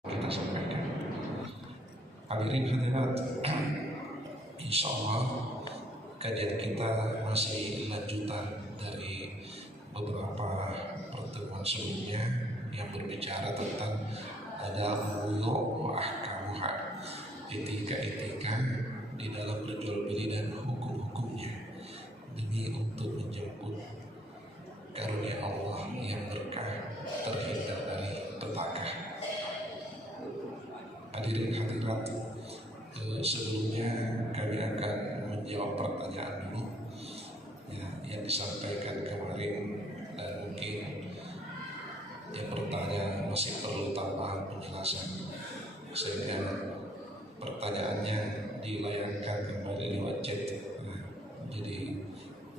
kita sampaikan. Hadirin hadirat, insya Allah kajian kita masih lanjutan dari beberapa pertemuan sebelumnya yang berbicara tentang ada wudu wa ahkamuha, etika-etika di dalam berjual beli dan hukum-hukumnya, demi untuk menjemput karunia Allah yang berkah, terhindar dari petaka. Hadirin hadirat, sebelumnya kami akan menjawab pertanyaan dulu yang disampaikan kemarin, dan mungkin yang bertanya masih perlu tambahan penjelasan, sehingga pertanyaannya dilayangkan kembali lewat chat. Jadi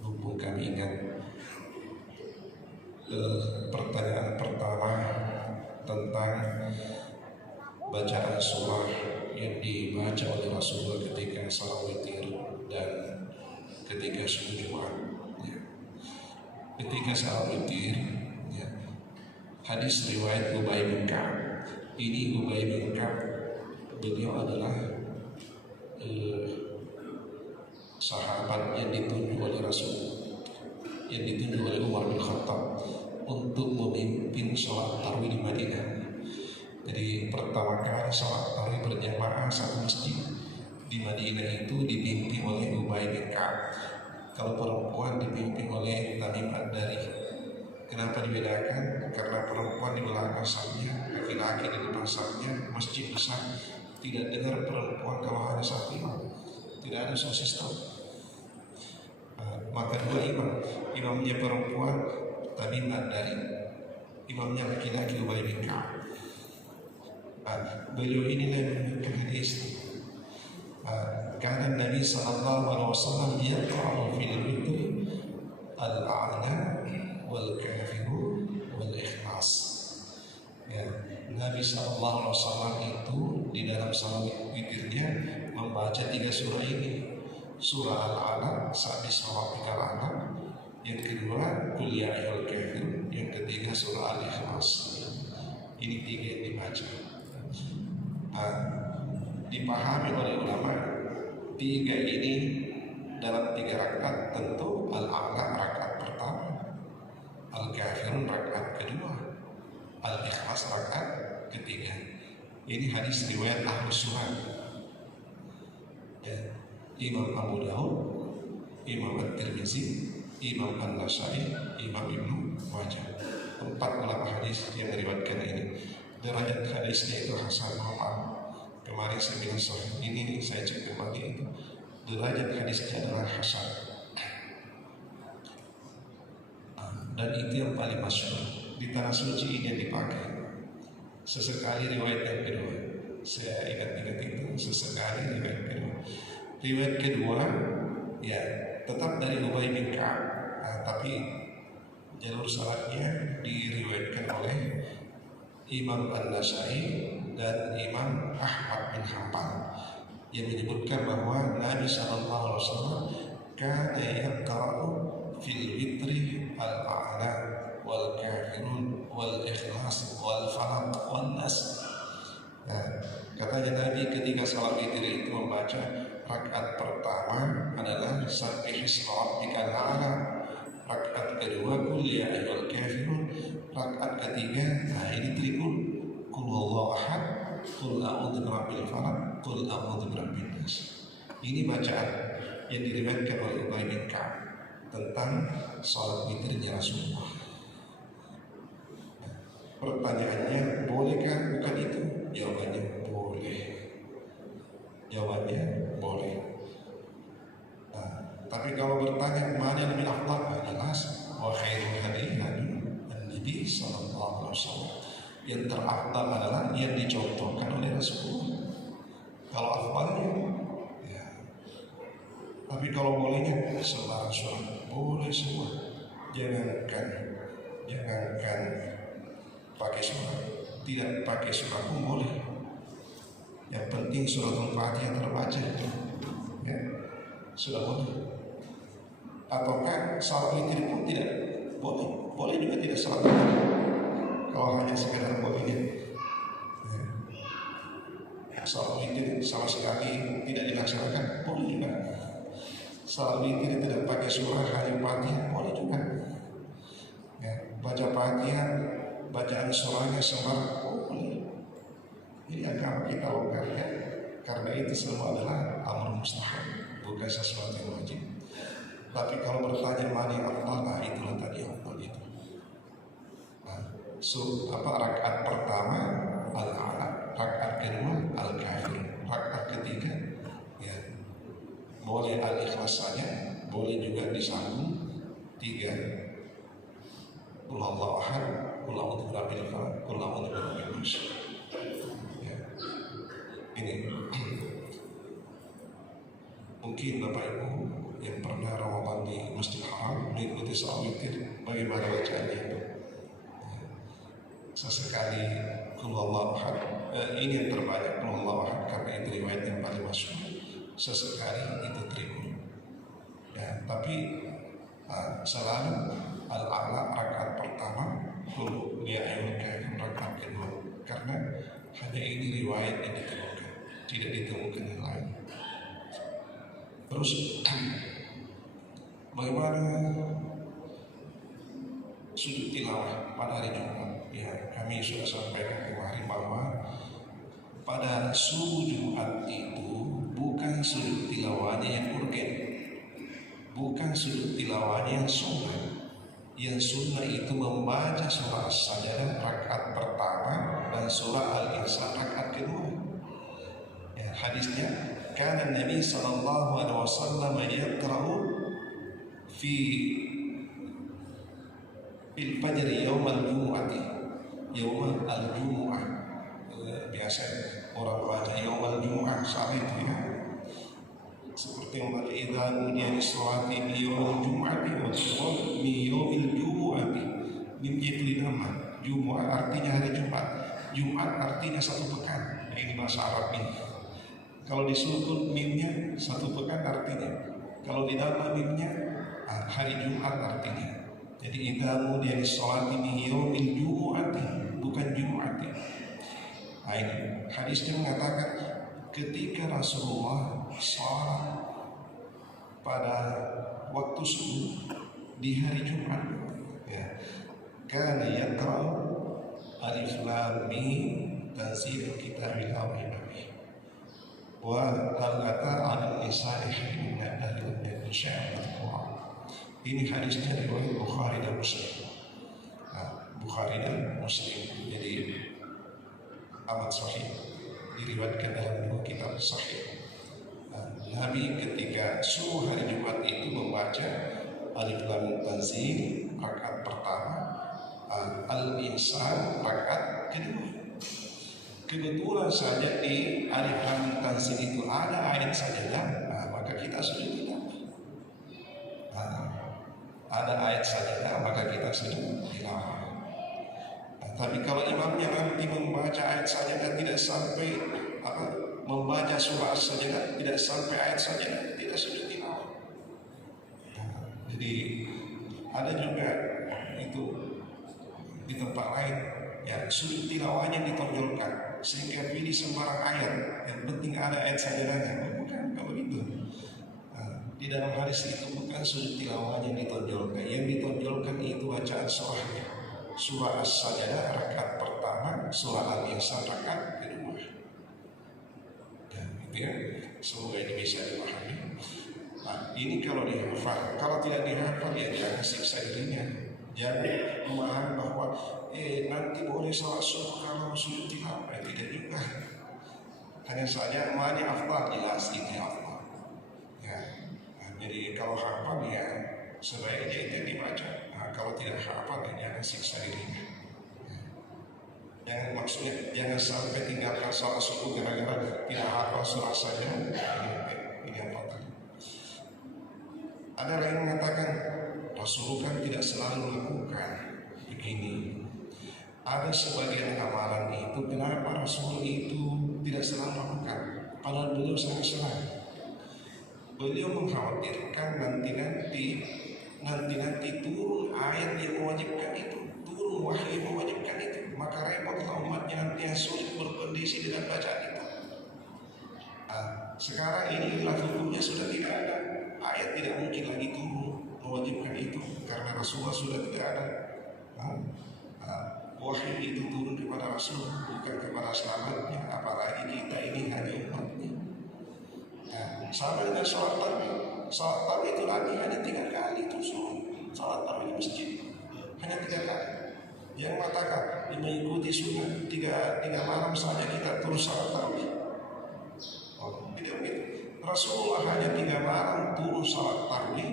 mumpung kami ingat, pertanyaan pertama tentang bacaan surah yang dibaca oleh Rasulullah ketika salat witir dan ketika subuh Jumat. Ketika salat witir, hadis riwayat Ubay bin Ka'ab. Ini Ubay bin Ka'ab, beliau adalah sahabat yang ditunjuk oleh Rasul, yang ditunjuk oleh Umar bin Khattab untuk memimpin sholat tarawih di Madinah. Jadi pertama kali sholat tarawih berjamaah satu masjid di Madinah itu dipimpin oleh Ubay bin Ka'ab. Kalau perempuan dipimpin oleh Tamim Ad-Dari. Kenapa dibedakan? Karena perempuan di belakang safnya, laki-laki di depan safnya, masjid besar. Tidak dengar perempuan kalau ada satu imam, tidak ada sosis tahu. Maka dua imamnya perempuan Tamim Ad-Dari, imamnya laki-laki Ubay bin Ka'ab. Beliau ini menyebutkan hadis, karena Nabi sallallahu alaihi wasallam yaqra'u fil witr al-a'la wal kafirun wal ikhlas. Nabi sallallahu alaihi wasallam itu di dalam salat witirnya membaca 3 surah ini. Surah Al-A'la, sabis rabbikal a'la, yang kedua qul ya ayyuhal kafirun, yang ketiga surah Al-Ikhlas. Ini 3 yang dibaca. Dipahami oleh ulama 3 ini dalam 3 rakaat. Tentu Al-A'la rakaat pertama, Al-Kafirun rakaat kedua, Al-Ikhlas rakaat ketiga. Ini hadis riwayat Ahlus Sunan, Imam Abu Dawud, Imam At-Tirmizi, Imam An-Nasai, Imam Ibnu Majah. 4 ulama hadis yang meriwayatkan ini. Derajat hadisnya itu hasan. Kemarin saya bilang sahih, ini saya cek kembali, itu derajat hadisnya adalah hasan. Dan itu yang paling masyhur di tanah suci, ini yang dipakai. Sesekali riwayat yang kedua, saya ingat-ingat itu, sesekali riwayat kedua. Riwayat kedua tetap dari Ubay bin Ka'ab, tapi jalur salatnya diriwayatkan oleh Imam An-Nasai dan Imam Ahmad bin Hanbal, yang menyebutkan bahwa Nabi sallallahu alaihi wasallam kana yaqra'u fil witri al-a'la wal kafirun wal ikhlas wal falaq wan nas. Katanya Nabi ketika salat witir itu membaca rakaat pertama adalah Sabbihisma rabbikal a'la, rakaat kedua qul ya ayyuhal kafirun, rakaat ketiga ini tribun qul huwallahu ahad, qul a'udzu birabbil falaq, qul a'udzu birabbin nas. Ini bacaan yang diriwayatkan oleh Ubay bin Ka'ab tentang salat witirnya Rasulullah. Pertanyaannya, bolehkah bukan itu? Jawabannya boleh. Jawabannya boleh. Tapi kalau bertanya mana yang lebih afdal, jelas wa khairul hadi Nabi sallallahu alaihi wasallam. Yang terafdal adalah yang dicontohkan oleh Rasulullah. Kalau afdalnya tapi kalau bolehnya sembarang surah boleh semua. Jangankan pakai surah, tidak pakai surah pun boleh. Yang penting suratul Fatihah terbaca, sudah boleh. Ataukah salat witir pun tidak boleh juga tidak salat witir. Kalau hanya sekedar bolehnya, Salat witir sama sekali tidak dilaksanakan, boleh juga. Salat witir tidak pakai surah, hanya Fatihah, boleh juga. Ya, baca Fatihah, bacaan surahnya sembar, boleh. Ini agama kita longgar ya. Karena itu semua adalah amr mustahab, bukan sesuatu yang wajib. Tapi kalau bertanya mana yang afdal, nah itulah tadi afdal itu. Rakaat pertama al-a'la, rakaat kedua al-kafir, rakaat ketiga ya boleh al-ikhlas saja, boleh juga disambung 3 qul huwallahu ahad, qul a'udzu birabbil falaq, qul a'udzu birabbin nas. Ya. Ini mungkin Bapak Ibu yang pernah Ramadan di Masjidil Haram mengikuti salat witir, bagaimana bacaannya itu? Sesekali qul huwallahu ahad, ini yang terbanyak qul huwallahu ahad karena itu riwayat yang paling masyhur. Sesekali itu tribun. Ya, tapi selalu al-a'la rakaat pertama, qul ya ayyuhal kafirun rakaat kedua. Karena hanya ini riwayat yang ditemukan, tidak ditemukan yang lain. Terus bagaimana sujud tilawah pada hari Jumat? Ya, kami sudah sampaikan kemarin bahwa pada subuh Jumat itu bukan sujud tilawahnya yang urgen, bukan sujud tilawahnya yang sunnah. Yang sunnah itu membaca surah As-Sajdah rakaat pertama dan surah Al-Insan rakaat kedua. Ya, hadisnya kana Nabi sallallahu alaihi wasallam yaqra'u fi fil fajr yaumal jumu'ati, yaumal al-jumu'ah. Biasa orang baca yaumal jumu'ah saat itu ya. Seperti yang baca idza nudiya lis-sholati yaumal jumu'ati wa min yaumil jumu'ati. Mimnya itu dinama Jumu'ah artinya hari Jumat, Jumat artinya satu pekan. Ini bahasa Arab ini. Kalau disukun mimnya satu pekan artinya, kalau di dalam mimnya hari Jumat artinya. Jadi idamu dari sholat ini yaumil jumu'ati, bukan jumu'ati. Nah, ini hadisnya mengatakan ketika Rasulullah sholat pada waktu subuh di hari Jumat, ya, kana yaqra'u alif lam mim tanzil kitabil awwal wa hal ata 'alal insani hinun nadal min syai'atil Qur'an. Ini hadisnya riwayat Bukhari dan Muslim. Bukhari dan Muslim jadi amat sahih, diriwayatkan dalam dua kitab sahih. Nabi ketika subuh hari Jumat itu membaca Alif Lam Tanzil rakaat pertama, Al-Insan rakaat kedua. Kebetulan saja di Alif Lam Tanzil itu ada ayat sajadah, maka kita sujud tidak. Ada ayat sajadah, maka kita sujud tilawah. Tapi kalau imamnya nanti membaca ayat sajadah tidak sampai membaca surah sajadah tidak sampai ayat sajadah, tidak sujud tilawah. Jadi ada juga itu di tempat lain ya, sujud tilawahnya ditonjolkan sehingga pilih sembarang ayat, yang penting ada ayat sajadahnya. Bukan begitu. Di dalam hadis itu bukan sujud tilawahnya ditonjolkan, yang ditonjolkan itu bacaan surahnya. Surah As-Sajdah rakaat pertama, surah Al-Insan rakaat kedua. Dan itu ya, semoga ini bisa dipahami. Nah, ini kalau dihafal, kalau tidak dihafal ya jangan siksa dirinya. Jangan memahami bahwa nanti boleh salat subuh kalau sujud tilawah, tidak juga. Hanya saja mana afdal, jelas itu afdal. Ya. Jadi kalau hafal ya sebaiknya itu dibaca. Kalau tidak hafal ya jangan siksa dirinya. Jangan maksudnya jangan sampai tinggalkan sholat subuh gara-gara tidak hafal surah saja. Ini yang penting. Ada yang mengatakan Rasulullah kan tidak selalu melakukan begini. Ada sebagian amalan itu kenapa Rasul itu tidak selalu melakukan? Padahal beliau sangat senang. Beliau mengkhawatirkan nanti turun ayat yang mewajibkan itu, turun wahyu yang mewajibkan itu, maka repotlah umatnya nanti yang sulit berkondisi dengan bacaan itu. Sekarang ini hukumnya sudah tidak ada. Ayat tidak mungkin lagi turun mewajibkan itu karena Rasulullah sudah tidak ada. Wahyu itu turun kepada Rasul, bukan kepada sahabatnya, apalagi kita ini hanya umatnya. Sama dengan sholat tarawih. Sholat tarawih itu Nabi hanya 3 kali turun. Sholat tarawih di masjid hanya 3 kali. Yang mengatakan mengikuti sunnah 3 malam saja kita terus sholat tarawih. Tidak begitu. Rasulullah hanya 3 malam turun sholat tarawih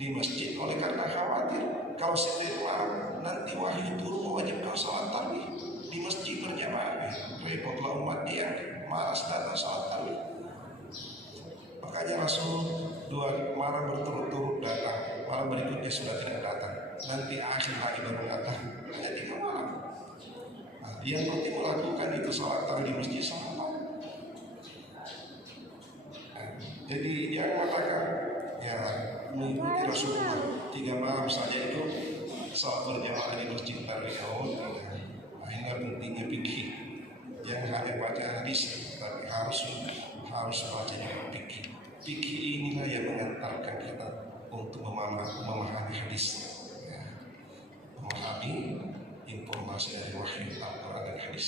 di masjid oleh karena khawatir kalau setiap malam nanti wahyu turun mewajibkan sholat tarawih di masjid berjamaah. Repotlah umat yang malas datang sholat tarawih. Makanya Rasul 2 malam berturut-turut datang, malam berikutnya sudah tidak datang. Nanti akhir hari baru datang, hanya 3 malam. Yang penting melakukan itu sholat tarawih di masjid sama. Jadi yang mengatakan ya mengikuti Rasulullah 3 malam saja itu sholat berjamaah di masjid tarawih. Ini pentingnya fikih. Yang hanya baca hadis, tapi harus baca juga fikih. Fikih inilah yang mengantarkan kita untuk memahami hadis, memahami informasi dari wahyu Al-Quran dan hadis.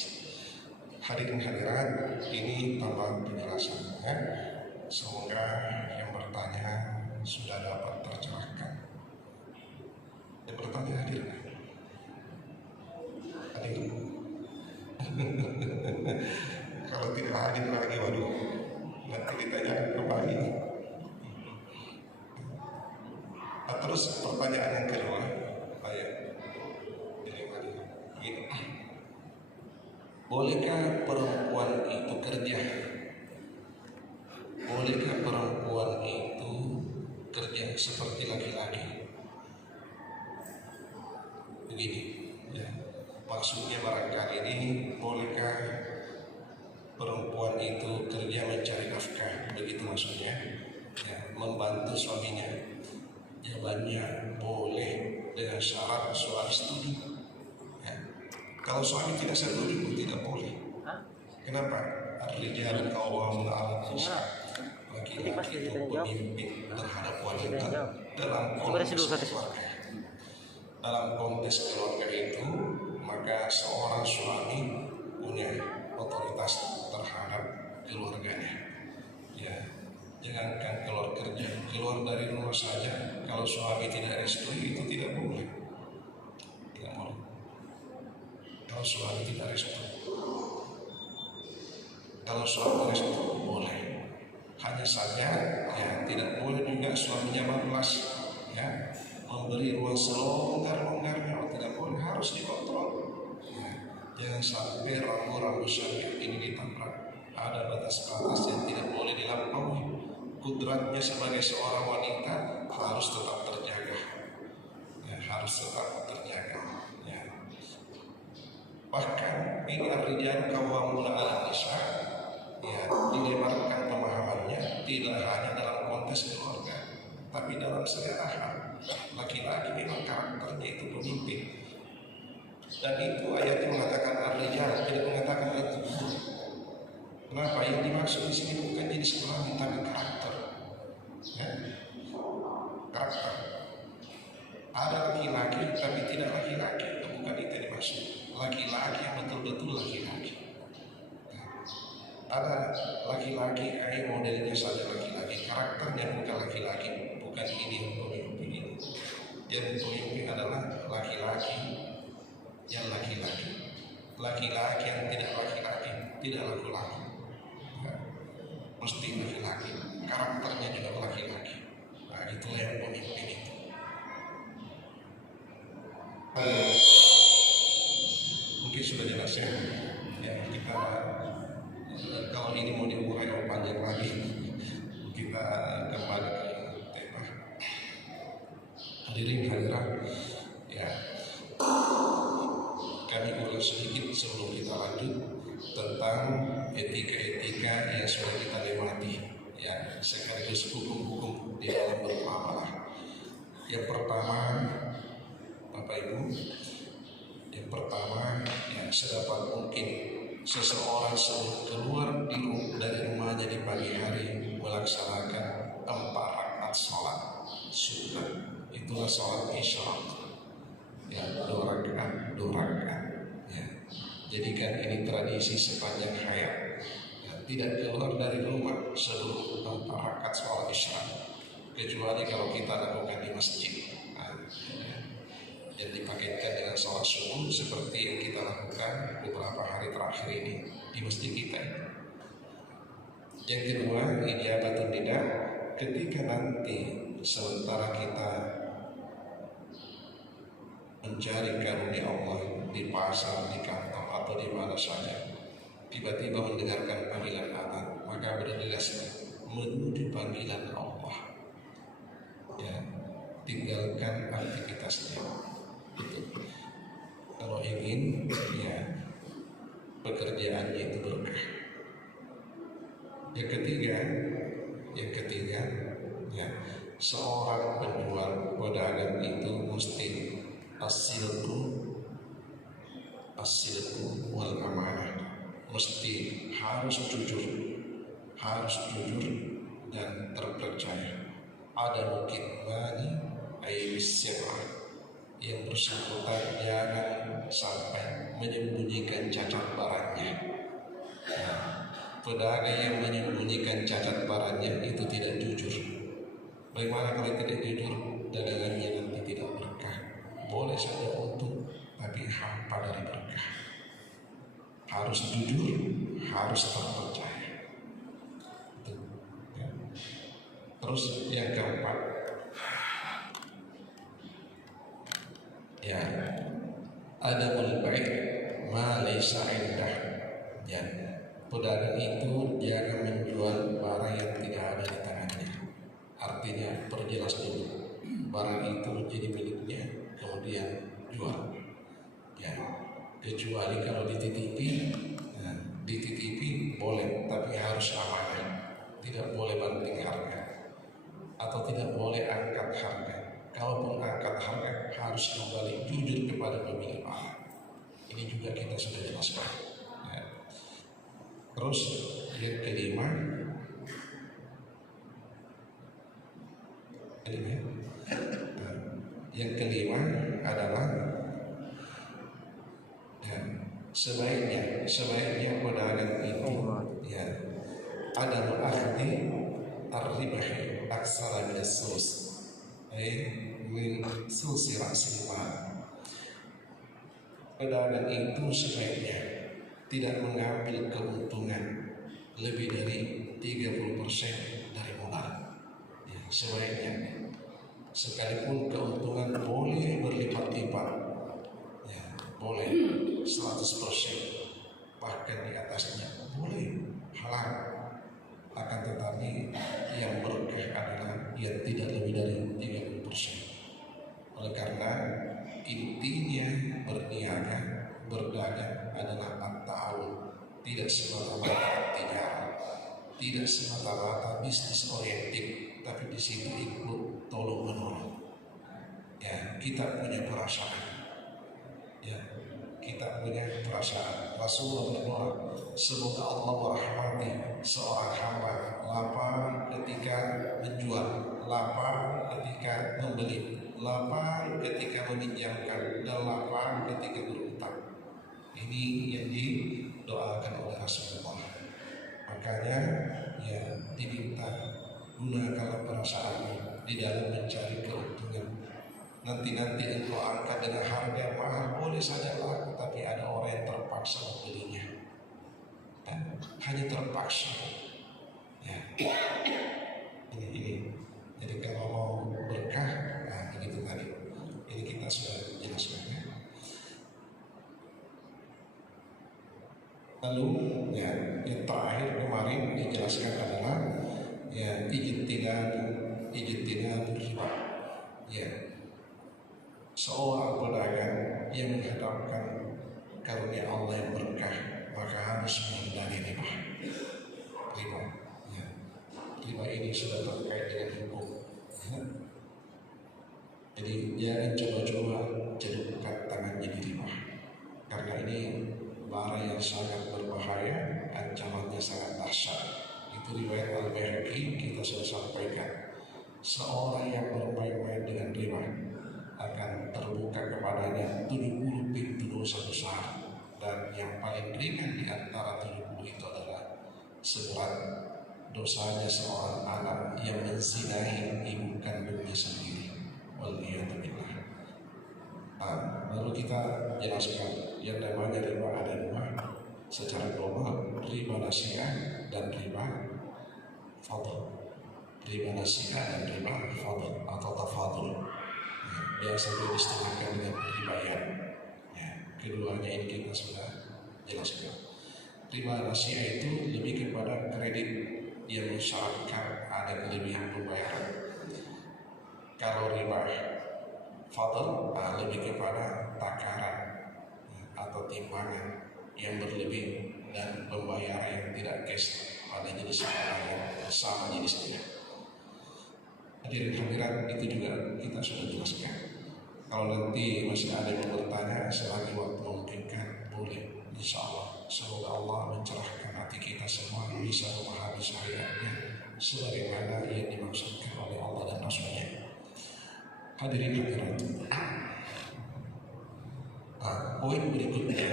Hadirin hadirat, ini tambahan penjelasan. Semoga yang bertanya sudah dapat tercerahkan. Yang bertanya hadir? Hadir? Kalau tidak hadir lagi, waduh, nanti ditanya kembali. Terus pertanyaan yang kedua, bolehkah perempuan itu kerja? Bolehkah perempuan itu kerja seperti laki-laki? Begini, ya. Maksudnya barangkali ini, bolehkah perempuan itu kerja mencari nafkah? Begitu maksudnya, ya, membantu suaminya. Jawabannya boleh dengan syarat suami setuju. Ya. Kalau suami tidak setuju, tidak boleh. Kenapa? Ar-rijalu qawwamuna 'alan nisa. Laki-laki itu pemimpin terhadap wanita dalam konteks keluarga. Dalam konteks keluarga itu, maka seorang suami punya otoritas terhadap keluarganya. Ya, jangankan keluar kerja, keluar dari rumah saja, kalau suami tidak restui itu tidak boleh. Tidak boleh. Kalau suami tidak restui. Kalau suami restui boleh. Hanya saja ya tidak boleh juga suaminya bablas, ya, memberi ruang selonggar-longgarnya, tidak boleh, harus dikontrol. Ya, jangan sampai rambu-rambu syariat ini ditabrak. Ada batas-batas yang tidak boleh dilampaui. Kudratnya sebagai seorang wanita harus tetap terjaga. Ya, harus tetap terjaga. Ya. Bahkan ini ar-rijalu qawwamuna 'alan nisa, ya, dilebarkan pemahamannya tidak hanya dalam konteks keluarga, tapi dalam segala hal. Laki-laki memang karakternya itu pemimpin, dan itu ayatnya mengatakan ar-rijal, tidak mengatakan itu. Kenapa? Yang dimaksud di sini bukan jenis kelamin tapi karakter. Ya? Karakter. Ada laki-laki tapi tidak laki-laki, bukan itu yang dimaksud. Laki-laki yang betul-betul laki-laki. Ada laki-laki, modelnya saja laki-laki, karakternya bukan laki-laki, bukan ini yang pemimpin. Yang pemimpin adalah laki-laki yang laki-laki, laki-laki yang tidak laki-laki, tidak laku-laku. Mesti laki-laki, karakternya juga laki-laki. Nah, itulah yang pemimpin itu. Mungkin sudah jelas ya. Ya, kita kalau ini mau diurai panjang lagi, kita kembali ke tema. Hadirin hadirat, ya, kami ulas sedikit sebelum kita lanjut tentang etika-etika yang sudah kita lewati, ya, sekaligus hukum-hukum di dalam bermuamalah. Yang pertama, Bapak Ibu, yang pertama, ya, sedapat mungkin seseorang sebelum keluar dari rumahnya di pagi hari melaksanakan 4 rakaat sholat sunnah, itulah sholat isyraq. Ya, 2 rakaat, 2 rakaat. Ya. Jadikan ini tradisi sepanjang hayat. Ya, tidak keluar dari rumah sebelum 4 rakaat sholat isyraq, kecuali kalau kita lakukan di masjid. Dan dipakaikan dengan sholat subuh seperti yang kita lakukan beberapa hari terakhir ini di masjid kita. Yang kedua, ijabatun nida, ketika nanti sementara kita mencari karunia Allah di pasar, di kantor atau di mana saja, tiba-tiba mendengarkan panggilan Allah, maka bergegaslah menuju panggilan Allah. Ya, tinggalkan aktivitasnya. Itu. Kalau ingin, ya pekerjaannya itu berkah. Yang ketiga, ya seorang penjual pedagang itu mesti asilku wal amanah, mesti harus jujur dan terpercaya. Ada mungkin bani ayat yang bersangkutan jangan sampai menyembunyikan cacat barangnya. Nah, pedagang yang menyembunyikan cacat barangnya itu tidak jujur. Bagaimana kalau tidak jujur? Dagangannya nanti tidak berkah. Boleh saja untung, tapi hampa dari berkah. Harus jujur, harus terpercaya. Itu, ya. Terus yang keempat, ya adabul bai' ma laysa indah. Ya, pedagang itu jangan menjual barang yang tidak ada di tangannya. Artinya perjelas dulu barang itu menjadi miliknya, kemudian jual. Ya, kecuali kalau dititipi, dititipi boleh, tapi harus amanah. Tidak boleh banting harga atau tidak boleh angkat harga. Kalaupun angkat harga harus kembali jujur kepada pemilik barang. Ini juga kita sudah jelaskan. Ya. Terus yang kelima, adalah ya, sebaiknya pedagang itu ya ada mengakhdi ar-ribahi aksara min as-sus, min susi ra'sil mal. Pedagang itu sebaiknya tidak mengambil keuntungan lebih dari 30% dari modal. Ya, sebaiknya, sekalipun keuntungan boleh berlipat-lipat, ya, boleh 100%, bahkan di atasnya boleh halal. Akan tetapi yang berkah adalah yang tidak lebih dari 30%. Oleh karena intinya berniaga, berdagang adalah at-ta'awun, tidak semata-mata tijarah, tidak semata-mata bisnis oriented, tapi di situ ikut tolong menolong. Ya, kita punya perasaan. Ya, kita punya perasaan. Rasulullah berdoa, semoga Allah merahmati seorang hamba lapar ketika menjual, lapar ketika membeli, lapar ketika meminjamkan, dan lapar ketika berutang. Ini yang didoakan oleh Rasulullah. Makanya ya diminta gunakanlah perasaanmu di dalam mencari keuntungan. Nanti engkau angkat dengan harga yang mahal, boleh saja laku, tapi ada orang yang terpaksa membelinya. Hanya terpaksa. Ya. Ini. Jadi kalau mau berkah, begitu tadi. Ini kita sudah jelaskan ya. Lalu ya, yang terakhir kemarin dijelaskan adalah ya ijtinabur riba. Ya. Seorang pedagang yang menghadapkan karunia Allah yang berkah, maka harus menghindari riba. Ya. Riba ini sudah terkait dengan hukum. Ya. Jadi jangan coba-coba celupkan tangannya di riba, karena ini barang yang sangat berbahaya, ancamannya sangat dahsyat. Itu riwayat Al-Baihaqi, kita sudah sampaikan. Seorang yang bermain-main dengan riba akan terbuka kepadanya 70 pintu dosa besar, dan yang paling ringan di antara 70 itu adalah seberat dosanya seorang anak yang menzinai ibu kandungnya sendiri. Waliyadzubillah. Lalu kita jelaskan yang namanya riba ada dua secara global, riba nasiah dan riba fadl. Riba nasiah dan riba fadl atau tafadul, biasa diistilahkan dengan ribayan. Keduanya ini kita sudah jelaskan. Riba nasiah itu lebih kepada kredit yang mensyaratkan ada kelebihan pembayaran. Kalau riba fadl lebih kepada takaran atau timbangan yang berlebih dan pembayaran yang tidak cash pada jenis barang yang sama jenisnya. Hadirin hadirat, itu juga kita sudah jelaskan. Kalau nanti masih ada yang bertanya selagi waktu memungkinkan, boleh. Insya Allah, semoga Allah mencerahkan hati kita semua bisa memahami syariatnya sebagaimana yang dimaksudkan oleh Allah dan Rasulnya. Hadirin hadirat, poin berikutnya,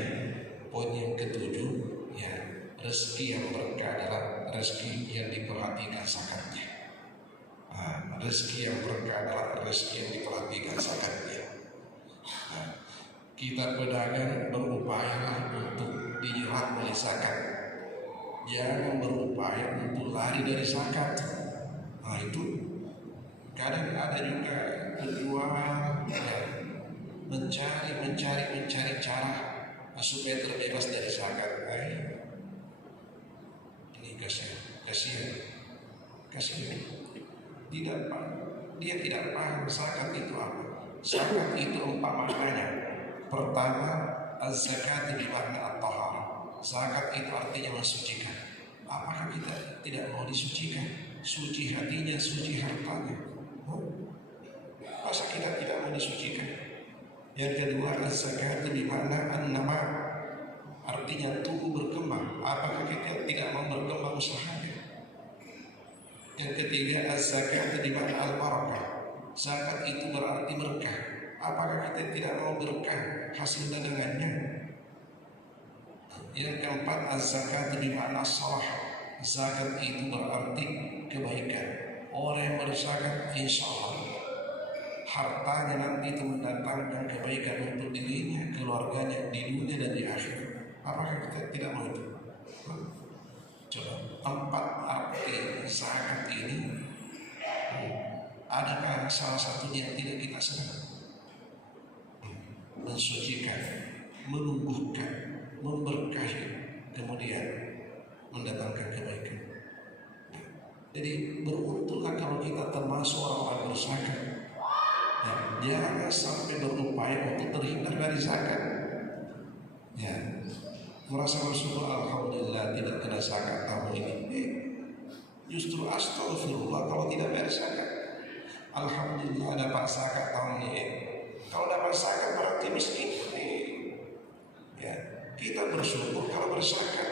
poin yang ketujuh, ya, rezeki yang berkah adalah rezeki yang diperhatikan zakatnya. Rezeki yang berkah adalah rezeki yang diperhatikan zakatnya. Kita pedagang berupaya untuk dijerat oleh zakat, jangan berupaya untuk lari dari zakat. Itu kadang ada juga penjual mencari cara supaya terbebas dari zakat. Ini kasihan. Dia tidak paham zakat itu apa. Zakat itu 4 maknanya. Pertama, az-zakat bermakna at-tahar. Zakat itu artinya mensucikan. Apakah kita tidak mau disucikan? Suci hatinya, suci hartanya. Masa kita tidak mau disucikan? Yang kedua, az-zakat bermakna an-nama. Artinya tumbuh berkembang. Apakah kita tidak mau berkembang usahanya? Yang ketiga, az-zakat bermakna al-barakah. Zakat itu berarti berkah. Apakah kita tidak mau berkah hasil dagangannya? Yang keempat, az-zakat bermakna salah. Zakat itu berarti kebaikan. Orang yang berzakat insya Allah hartanya nanti itu mendatangkan kebaikan untuk dirinya, keluarganya di dunia dan di akhirat. Apakah kita tidak mau itu? Coba 4 arti zakat ini, adakah salah satunya yang tidak kita sadar? Mensucikan, menumbuhkan, memberkahi, kemudian mendatangkan kebaikan. Jadi beruntunglah kalau kita termasuk orang-orang berzakat. Jangan sampai berupaya untuk terhindar dari zakat. Merasa bersyukur, alhamdulillah tidak kena zakat tahun ini. Justru astagfirullah kalau tidak bayar zakat. Alhamdulillah dapat zakat tahun ini. Kalau dapat zakat berarti miskin. Kita bersyukur kalau berzakat.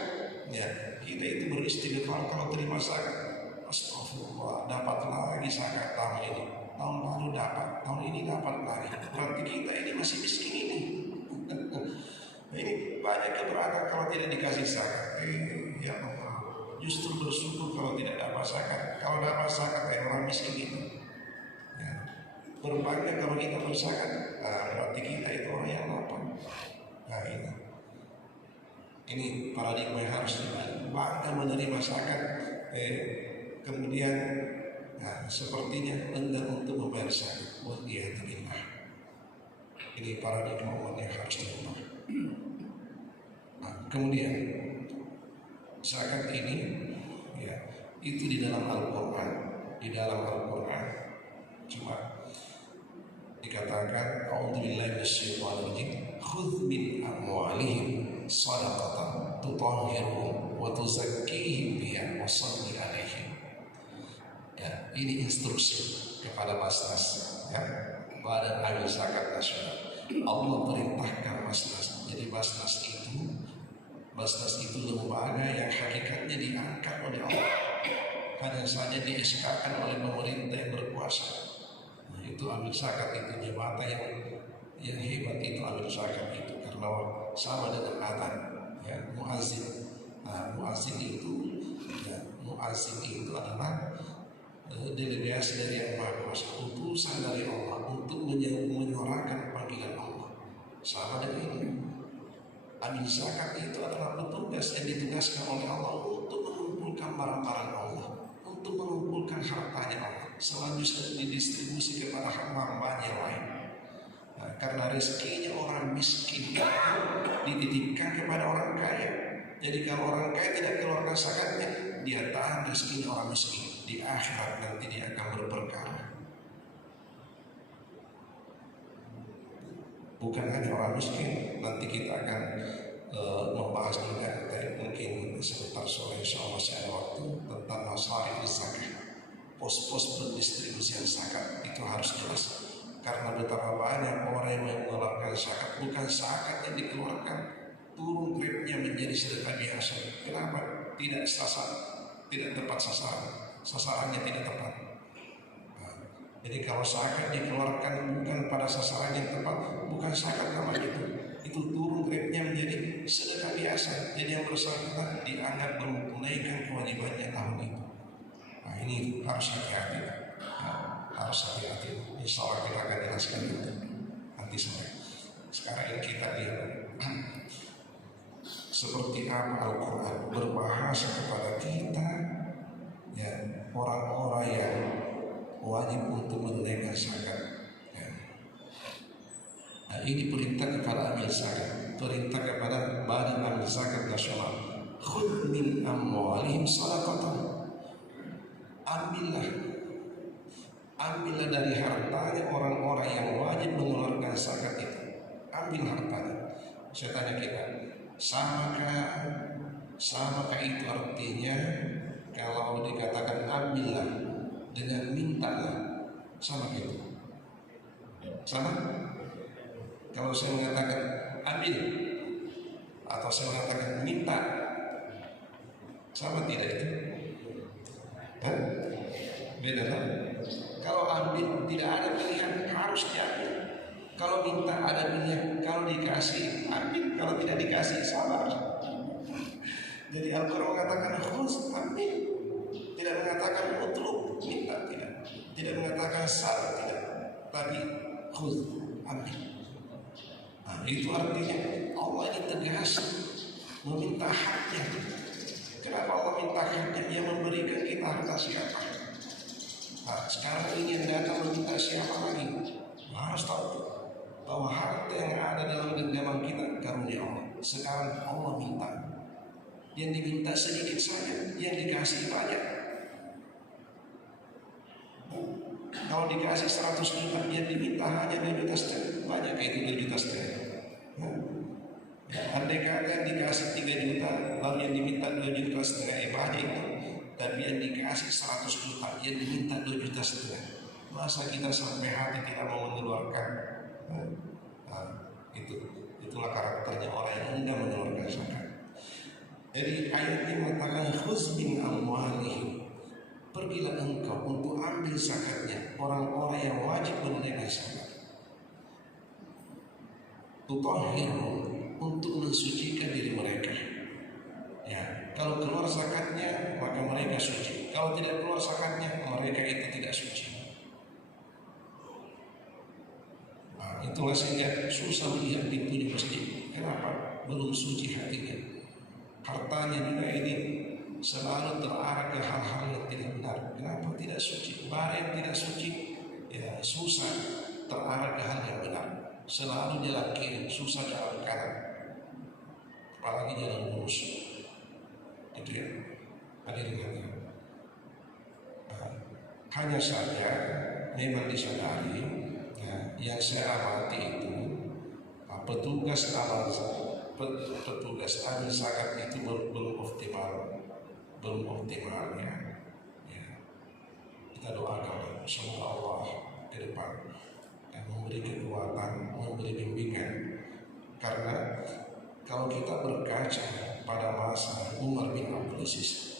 Kita itu beristighfar kalau terima zakat. Astagfirullah, dapat lagi zakat tahun ini. Tahun lalu dapat, tahun ini dapat lagi. Berarti kita ini masih miskin ini. Ini banyak keberatan kalau tidak dikasih zakat. Ya Allah, justru bersyukur kalau tidak dapat zakat. Kalau dapat zakat, orang miskin itu. Berbangga kalau kita berzakat, berarti kita itu orang yang lapang. Ini paradigma yang harus bangga menerima zakat. Kemudian sepertinya enggan untuk membayar zakat. Waliyadzubillah. Ini paradigma yang harus dirubah. Kemudian zakat ini itu di dalam Al-Quran. Di dalam Al-Quran cuma dikatakan a'udzubillahi minasyaitonir rajim, khudz min amwalihim shadaqatan tutahhiruhum wa tuzakkihim biha wa shalli 'alaihim. Ini instruksi kepada Basnas, Badan Amil Zakat Nasional. Allah perintahkan Basnas. Jadi Basnas itu Basnas itu lembaga yang hakikatnya diangkat oleh Allah, hanya saja di-SK-kan oleh pemerintah yang berkuasa. Nah, itu amil zakat itu jabatan yang hebat itu amil zakat itu, karena sama dengan adzan, ya, muazzin. Nah, muazzin itu adalah delegasi dari Yang Maha Kuasa, utusan dari Allah untuk menyuarakan panggilan Allah. Sama dengan ini. Amil zakat itu adalah petugas yang ditugaskan oleh Allah untuk mengumpulkan barang-barang Allah, untuk mengumpulkan hartanya Allah, selanjutnya didistribusi kepada hamba-hambanya yang lain. Nah, karena rezekinya orang miskin dititipkan kepada orang kaya. Jadi kalau orang kaya tidak keluarkan zakatnya, dia tahan rezekinya orang miskin. Di akhirat nanti dia akan berperkara. Bukan hanya orang miskin, nanti kita akan membahas juga mungkin sebentar sore insyaallah masih ada waktu tentang masalah zakat. Pos-pos pendistribusian zakat itu harus jelas, karena betapa banyak orang yang mengeluarkan zakat, bukan zakat yang dikeluarkan turun grade-nya menjadi sedekah biasa. Kenapa? Tidak tepat sasarannya tidak tepat. Jadi kalau zakat dikeluarkan bukan pada sasaran yang tepat, bukan zakat namanya itu turun grade-nya menjadi sedekah biasa. Jadi yang bersangkutan dianggap belum menunaikan kewajibannya tahun itu. Nah, ini harus hati-hati. Harus hati-hati. Insya Allah kita akan jelaskan itu nanti sore. Sekarang ini kita lihat seperti apa Al-Quran berbahasa kepada kita, ya, orang-orang yang wajib untuk menunaikan zakat. Ya. Nah, ini perintah kepada amil zakat, perintah kepada badan amil zakat nasional. Khudh min amwalihim shadaqatan. Ambillah dari hartanya orang-orang yang wajib mengeluarkan zakat itu. Ambil hartanya. Saya tanya kita, samakah itu artinya kalau dikatakan ambillah dengan mintalah, sama gitu? Sama? Kalau saya mengatakan ambil atau saya mengatakan minta, sama tidak itu? Beda kan? Kalau ambil tidak ada pilihan, harus diambil. Kalau minta ada pilihan, kalau dikasih ambil, kalau tidak dikasih sabar. Jadi Al-Quran mengatakan khudh, ambil, tidak mengatakan utlub, minta, tidak mengatakan sabar, tidak, tapi khudh, ambil. Nah, itu artinya Allah ini tegas meminta haknya. Kenapa Allah minta haknya? Dia memberikan kita harta siapa? Nah, sekarang ini yang datang meminta siapa lagi? Harus tahu bahwa harta yang ada dalam genggaman kita karunia Allah. Sekarang Allah minta, yang diminta sedikit saja, yang dikasih banyak. Kalau dikasih 100 juta, yang diminta hanya 2,5 juta, banyak itu 2,5 juta. Andai kata dikasih 3 juta, lalu yang diminta 2,5 juta, banyak itu. Tapi yang dikasih 100 juta, yang diminta 2,5 juta. Masa kita sampai hati tidak mau mengeluarkan? Itulah karakternya orang yang enggak mengeluarkan zakat. Jadi ayat ini mengatakan khudz min amwalihim. Pergilah engkau untuk ambil zakatnya orang-orang yang wajib menunaikan zakat. Tutahhirhum, untuk mensucikan diri mereka. Ya, kalau keluar zakatnya maka mereka suci. Kalau tidak keluar zakatnya mereka itu tidak suci. Nah, itulah sehingga susah melihat pintunya masjid. Kenapa? Belum suci hatinya. Hartanya juga ini selalu terarah ke hal-hal yang tidak benar. Kenapa tidak suci? Barang yang tidak suci, ya susah terarah ke hal yang benar. Selalu jalan kiri, susah jalan kanan. Apalagi jalan lurus. Itu ya. Hadirin. Hanya saja memang disadari, ya, yang saya amati itu petugas amil zakat itu belum optimal ya. Kita doakan semoga Allah ke depan dan memberi kekuatan, memberi bimbingan, karena Kalau kita berkaca pada masa Umar bin Abdul Aziz,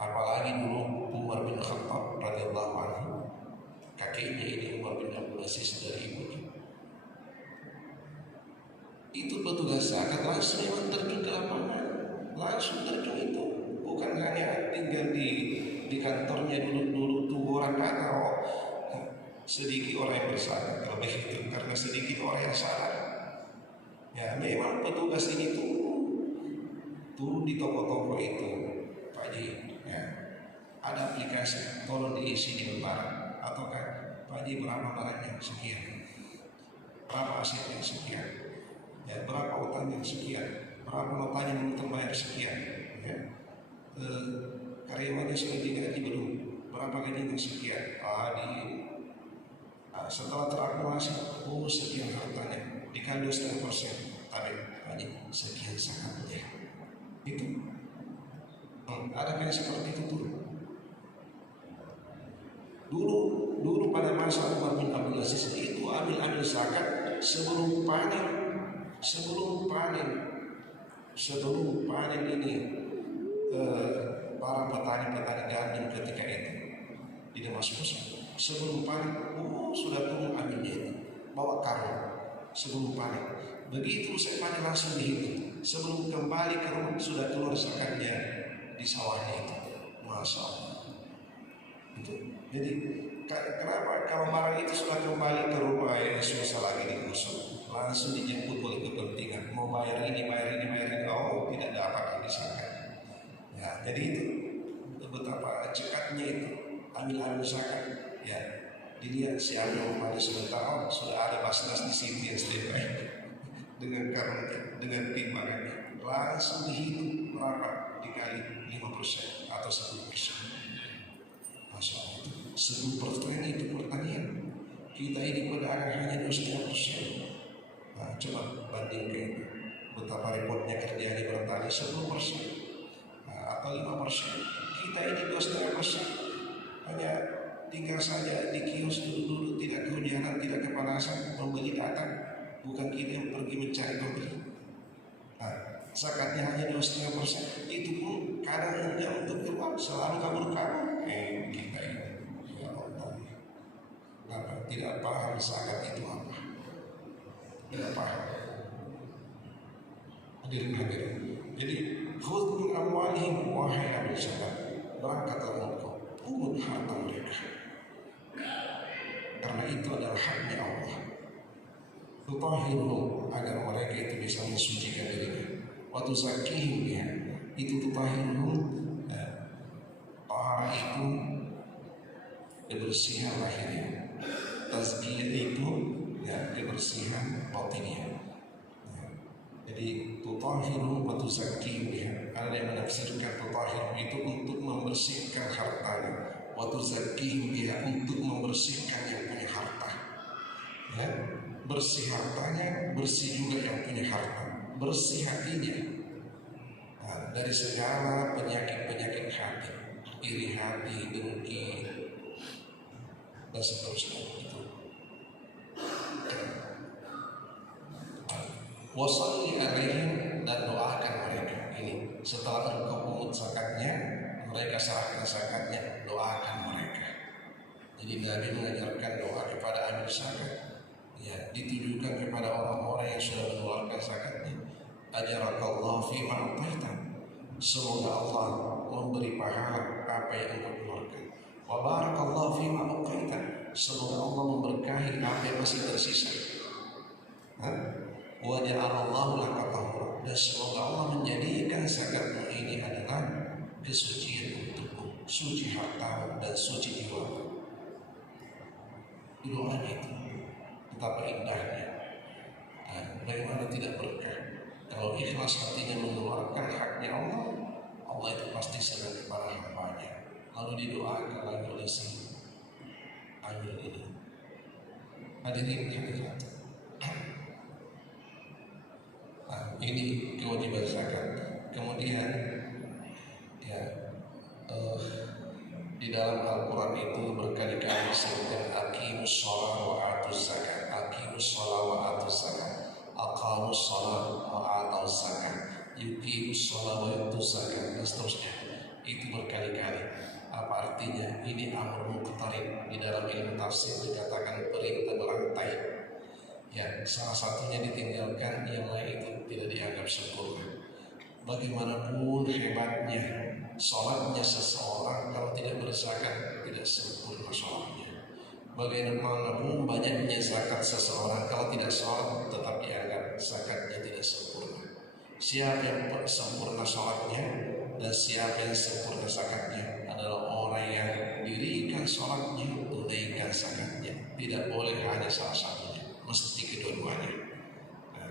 apalagi dulu Umar bin Khattab radhiyallahu anhu, kakeknya ini Umar bin Abdul Aziz dari ibunya, itu petugas zakat langsung memang terjun ke lapangan, langsung terjun itu, bukan hanya tinggal di kantornya dulu tunggu orang kata sedikit orang yang bersalah, kalau begitu karena sedikit orang yang salah. Ya memang petugas ini turun di toko-toko itu, Pak Haji, ya, ada aplikasi, tolong diisi di lembaran, ataukah Pak Haji berapa barangnya sekian, berapa asetnya sekian, ya, berapa utangnya sekian, berapa notanya belum terbayar sekian, ya, karyawannya sudah digaji belum, berapa gajinya sekian, setelah terakumulasi, sekian hartanya, dikali 2,5%, tapi Pak Haji sekian zakatnya. Itu ada kayak seperti itu dulu pada masa Umar bin Abdul Aziz itu ambil zakat sebelum panen ini, para petani gandum ketika itu di Damaskus sebelum panen sudah turun ambilnya itu, bawa karung sebelum panen. Begitu saya panen langsung dihitung, sebelum kembali ke rumah sudah keluar zakatnya di sawahnya itu. Masya Allah. Itu. Jadi kenapa kalau barang itu sudah kembali ke rumah ya susah lagi digusur, langsung dijemput oleh kepentingan, mau bayar ini, tidak dapat lagi zakat. Ya, jadi itu betapa cekatnya itu ambil zakat. Ya, dilihat siapa yang pada sebentar sudah ada basnas di sini yang standby dengan karunnya, dengan timbangannya, langsung dihitung berapa dikali 5% atau 1%. Masya Allah, 10% itu pertanian. Kita ini pedagang hanya 2,5%. Nah, coba bandingkan betapa repotnya kerjanya bertani 10%, atau 5%. Kita ini 2,5%. Hanya tinggal saja di kios dulu tidak kehujanan, tidak kepanasan, membeli datang, bukan kita yang pergi mencari pembeli. Zakatnya hanya 2,5%. Itu pun kadang enggak untuk keluar, selalu kabur. Kita ini, ya Allah, tidak paham zakat itu apa, tidak paham. Hadirin. Jadi khudh min amwalihim, wahai ahli zakat, berangkatlah engkau pungut harta mereka, karena itu adalah haknya Allah. Tutahhiruhum, agar mereka itu bisa mensucikan dirinya. Wa tuzakkihim biha, itu tutahhiruhum, tahara itu kebersihan lahirnya, tazkiyah itu ya kebersihan batinnya. Jadi tutahhiruhum wa tuzakkihim biha, ada yang menafsirkan tutahhiruhum itu untuk membersihkan hartanya, wa tuzakkihim biha untuk membersihkan yang punya harta. Ya, bersih hartanya, bersih juga yang punya harta, bersih hatinya dari segala penyakit hati, iri hati, dengki, dan seterusnya. Itu. Wasalli alaihim, dan doakan mereka. Ini setelah engkau pungut zakatnya, mereka serahkan zakatnya, doakan mereka. Jadi Nabi mengajarkan doa kepada ahli zakat, ya, ditujukan kepada orang-orang yang sudah mengeluarkan zakatnya. Ajarakallahu fi ma'ataita, semoga Allah memberi pahala apa yang engkau keluarkan. Wa barakallahu fi ma'abqaita, semoga Allah memberkahi apa yang masih tersisa. Wa ja'alallahu laka tahura, dan semoga Allah menjadikan zakatmu ini adalah kesucian untukmu, suci hartamu dan suci jiwamu. Doa itu betapa indahnya, bagaimana tidak berkah. Kalau ikhlas hatinya mengeluarkan haknya Allah, Allah itu pasti senang kepada hambanya. Lalu didoakan lagi oleh si amil ini. Hadirin hadirat, ini kewajiban zakat. Kemudian ya, di dalam Al-Quran itu berkali-kali disebutkan aqimus shalah wa atuz zakat. aqimus shalah wa atuz zakat, aqamus shalah wa atuz zakat, yuqimus shalah wa yutuz zakat, dan seterusnya. Itu berkali-kali. Apa artinya? Ini amr muqtarin. Di dalam ilmu tafsir dikatakan perintah berantai. Ya, salah satunya ditinggalkan, yang lain itu tidak dianggap sempurna. Bagaimanapun hebatnya sholatnya seseorang, kalau tidak berzakat tidak sempurna sholatnya. Bagaimanapun banyaknya zakat seseorang, kalau tidak sholat tetap dianggap zakatnya tidak sempurna. Siapa yang sempurna sholatnya dan siapa yang sempurna zakatnya adalah orang yang dirikan sholatnya, tunaikan zakatnya. Tidak boleh hanya salah satunya, mesti kedua-duanya. Nah,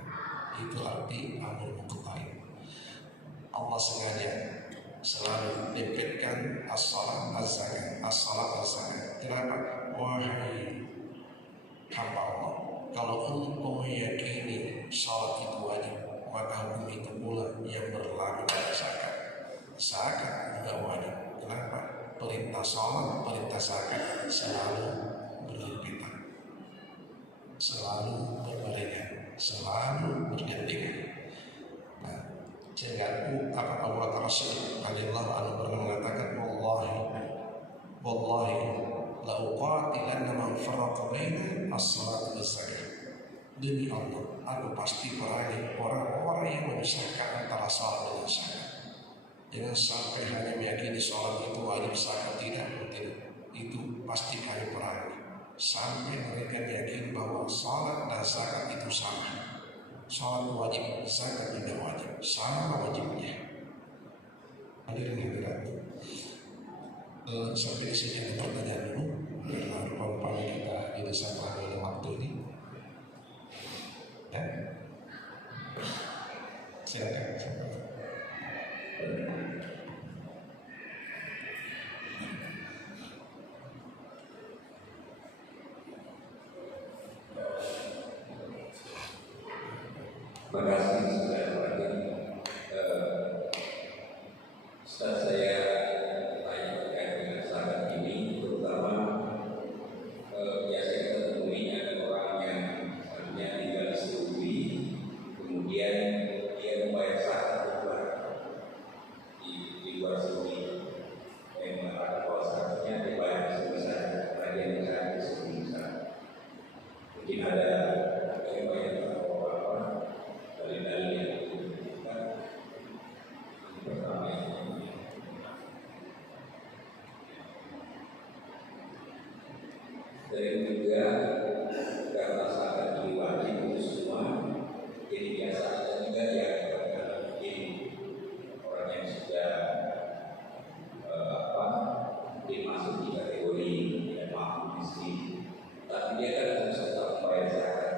itu arti amr muqtarin. Allah sengaja selalu dempetkan as-salat az-zakat, as-salat az-zakat. Kenapa? Wahai hamba Allah, kalau engkau meyakini salat itu wajib, maka hukum itu pula yang berlaku pada zakat. Zakat juga wajib. Kenapa? Perintah salat, perintah zakat selalu berdempetan, selalu berbarengan, selalu bergandengan. Nah, sehingga Abu Bakar As-Siddiq radhiyallahu anhu pernah mengatakan, wallahi la uqatilanna man farraqa baina as-salati waz-zakat. Demi Allah, aku pasti perangi orang-orang yang memisahkan antara salat dan zakat. Jangan sampai hanya meyakini salat itu wajib, zakat tidak. Itu pasti kami perangi sampai mereka meyakini bahwa salat dan zakat itu sama. Salat wajib, zakat tidak wajib, sama wajibnya. Hadirin hadirat, sampai di sini ada pertanyaan dulu. Karena rupa-rupanya kita didesak oleh waktu ini. Ya, silakan. Terima kasih sudah hadir. Setelah saya tanya terkait dengan zakat ini, terutama biasa kita temui ada orang yang misalnya tinggal di Saudi, kemudian dia membayar zakat di luar Saudi, yang mengatakan bahwa zakatnya dibayar di Saudi saja, bagian zakat di Saudi saja. Mungkin ada yang banyak dalil yang diberikan. Pertama ini, dan juga karena zakat ini wajib untuk semua, jadi biasa ada juga yang mungkin orang yang sudah dimasuki kategori tidak mampu miskin, tapi dia kan harus tetap membayar zakat.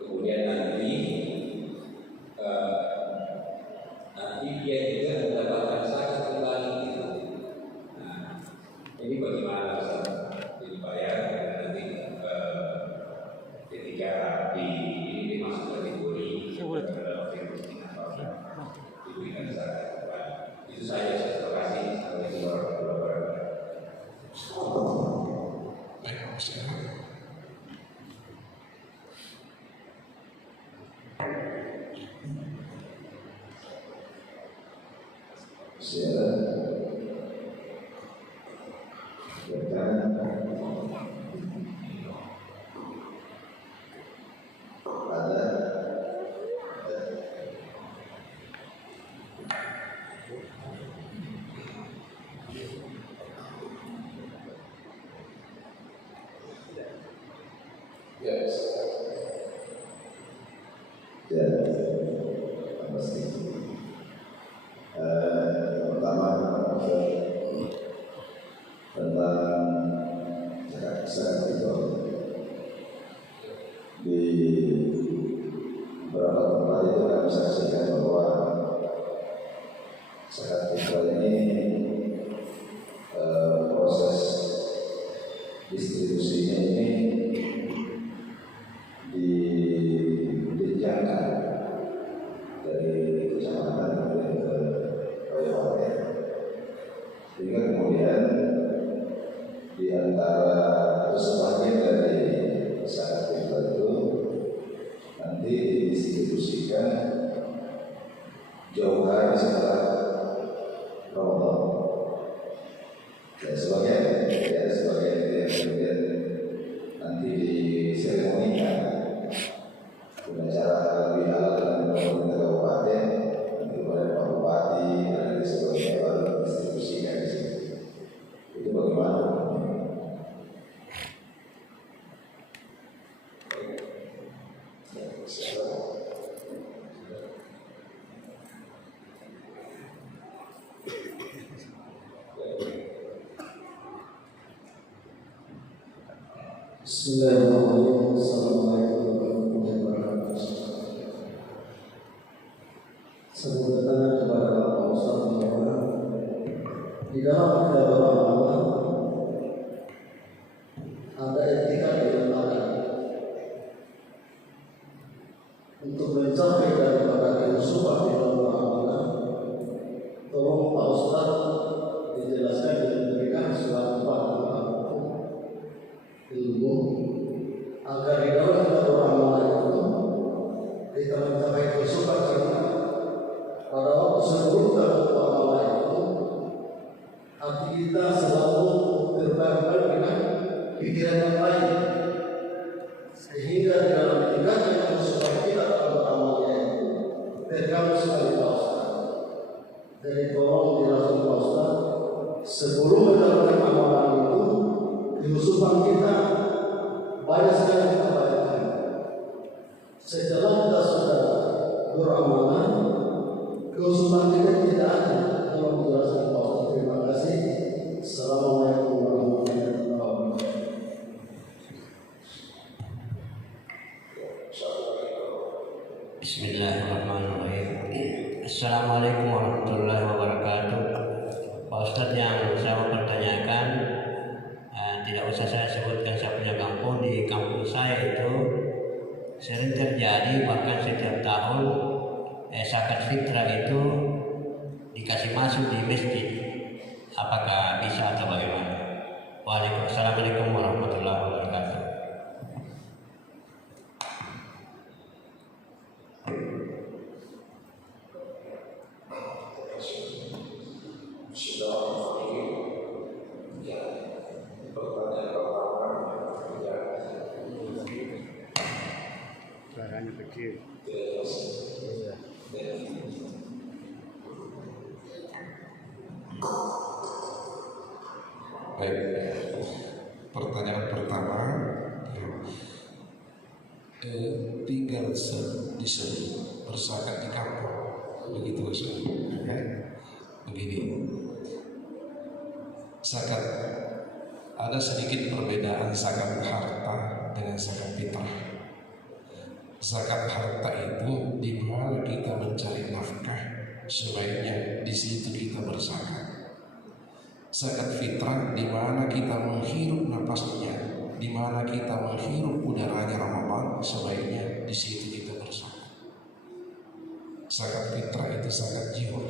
Kemudian nanti dia juga mendapatkan zakat kembali gitu. Nah, ini bagaimana bisa dibayar nanti ketika ini dimasuk kategori diberikan zakat kembali. Itu saja, terima kasih. Assalamualaikum warahmatullahi wabarakatuh. Pertama tentang zakat itu di beberapa tempat itu kami saksikan bahwa zakat fitrah ini proses distribusinya ini dijenjangkan dari kecamatan ke kabupaten, sehingga kemudian di antara atau sebagian dari zakat fitrah itu nanti didistribusikan jauh hari setelah Ramadan. Ya sebagian itu yang kemudian nanti diseremonikan dengan cara lebih halal dengan pemerintah kabupaten, nanti kepada Pak Bupati dan sebagainya baru distribusikan di sini. Itu bagaimana? Bismillahirrahmanirrahim. Assalamualaikum warahmatullahi wabarakatuh. Saya bertanya kepada Pak Ustaz bahwa di dalam kehidupan Allah ada etika diletakkan untuk mencapai daripada kehusuan di dalam amalan. Tolong Pak Ustaz dijelaskan dan diberikan suatu panduan ilmu agar di dalam amalan itu kita mencapai kehusuan karena pada waktu sebelum dalam amalan itu hati kita selalu terbakar dengan pikiran yang lain sehingga di dalam tingkatnya kehusuan kita dalam amalan itu terganggu sekali Pak Ustaz. Jadi tolong dijelaskan Pak Ustaz sebelum menjalankan amalan itu kehusuan kita banyak sekali kita bayangkan. Setelah kita sudah beramal, kehusuan kita tidak ada. Tolong jelaskan Pak Ustaz. Terima kasih. Assalamualaikum warahmatullahi wabarakatuh. Bismillahirrahmanirrahim. Assalamualaikum warahmatullahi wabarakatuh. Pak Ustadz, yang saya mau pertanyakan, tidak usah saya sebutkan saya punya kampung. Di kampung saya itu sering terjadi, bahkan setiap tahun zakat fitrah itu dikasih masuk di masjid. Apakah bisa atau bagaimana? Waalaikumsalam warahmatullahi wabarakatuh. Suaranya kecil. Baik, pertanyaan pertama, tinggal di sini, berzakat di kampung, begitu Ustaz. Ya? Begini, zakat ada sedikit perbedaan zakat harta dengan zakat fitrah. Zakat harta itu di mana kita mencari nafkah, sebaiknya di situ kita berzakat. Zakat fitrah di mana kita menghirup nafasnya, di mana kita menghirup udaranya Ramadan, sebaiknya di situ kita berzakat. Zakat fitrah itu zakat jiwa,